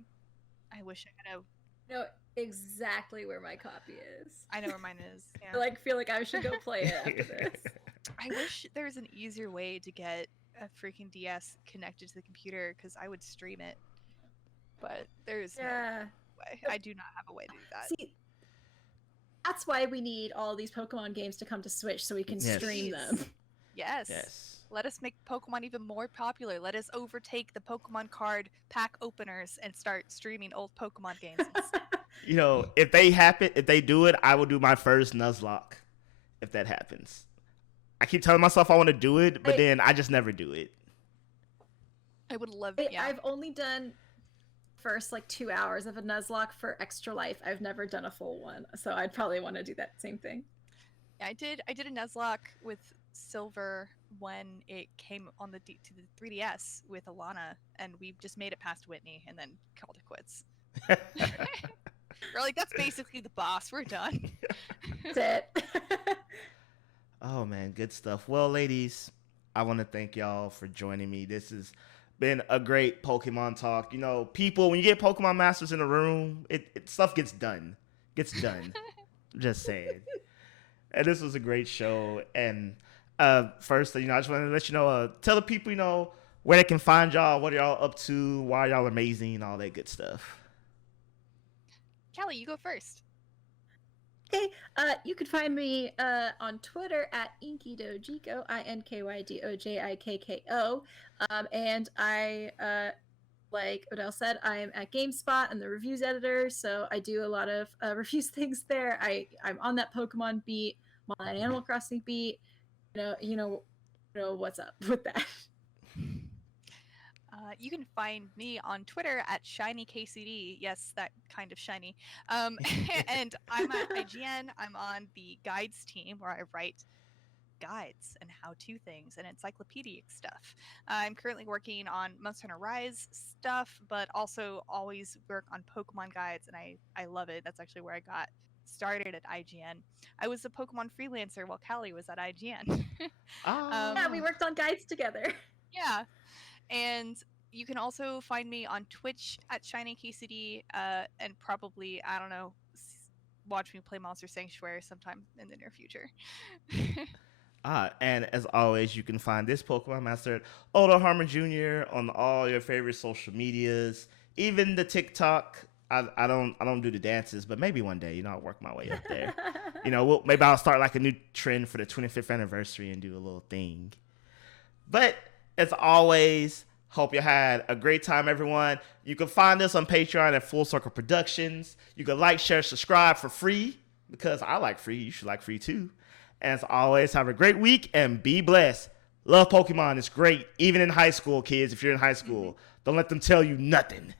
I wish I could have. Know exactly where my copy is. I know where mine is. Yeah. I feel like I should go play it after this. I wish there was an easier way to get a freaking DS connected to the computer because I would stream it. But there's no way. I do not have a way to do that. See, that's why we need all these Pokemon games to come to Switch so we can stream them. Yes. Let us make Pokemon even more popular. Let us overtake the Pokemon card pack openers and start streaming old Pokemon games. You know, if they do it, I will do my first Nuzlocke. If that happens, I keep telling myself I want to do it, but then I just never do it. I would love. I've only done first like 2 hours of a Nuzlocke for Extra Life. I've never done a full one, so I'd probably want to do that same thing. Yeah, I did a Nuzlocke with Silver when it came on to the 3DS with Alana, and we just made it past Whitney and then called it quits. We're like, that's basically the boss. We're done. That's it. Oh man, good stuff. Well, ladies, I want to thank y'all for joining me. This has been a great Pokemon talk. You know, people, when you get Pokemon masters in a room, it stuff gets done. Just saying. And this was a great show. And first, you know, I just wanted to let you know, tell the people, you know, where they can find y'all, what are y'all up to, why y'all amazing, all that good stuff. Kallie, you go first. Okay, you can find me on Twitter at Inkydojiko, INKYDOJIKKO, and I, like Odell said, I am at GameSpot and the reviews editor, so I do a lot of reviews things there. I'm on that Pokemon beat, I'm on that Animal Crossing beat. You know what's up with that. You can find me on Twitter at ShinyKCD. Yes, that kind of shiny. And I'm at IGN. I'm on the guides team where I write guides and how-to things and encyclopedic stuff. I'm currently working on Monster Hunter Rise stuff, but also always work on Pokemon guides, and I love it. That's actually where I got started at IGN. I was a Pokemon freelancer while Kallie was at IGN. Yeah, we worked on guides together. Yeah. And you can also find me on Twitch at ShinyKCD, and probably, I don't know, watch me play Monster Sanctuary sometime in the near future. And as always, you can find this Pokemon Master at Older Harmon Jr. on all your favorite social medias, even the TikTok. I don't do the dances, but maybe one day, you know, I'll work my way up there. You know, maybe I'll start like a new trend for the 25th anniversary and do a little thing. But as always, hope you had a great time, everyone. You can find us on Patreon at Full Circle Productions. You can like, share, subscribe for free, because I like free. You should like free too. And as always, have a great week and be blessed. Love Pokemon. It's great. Even in high school, kids, if you're in high school, don't let them tell you nothing.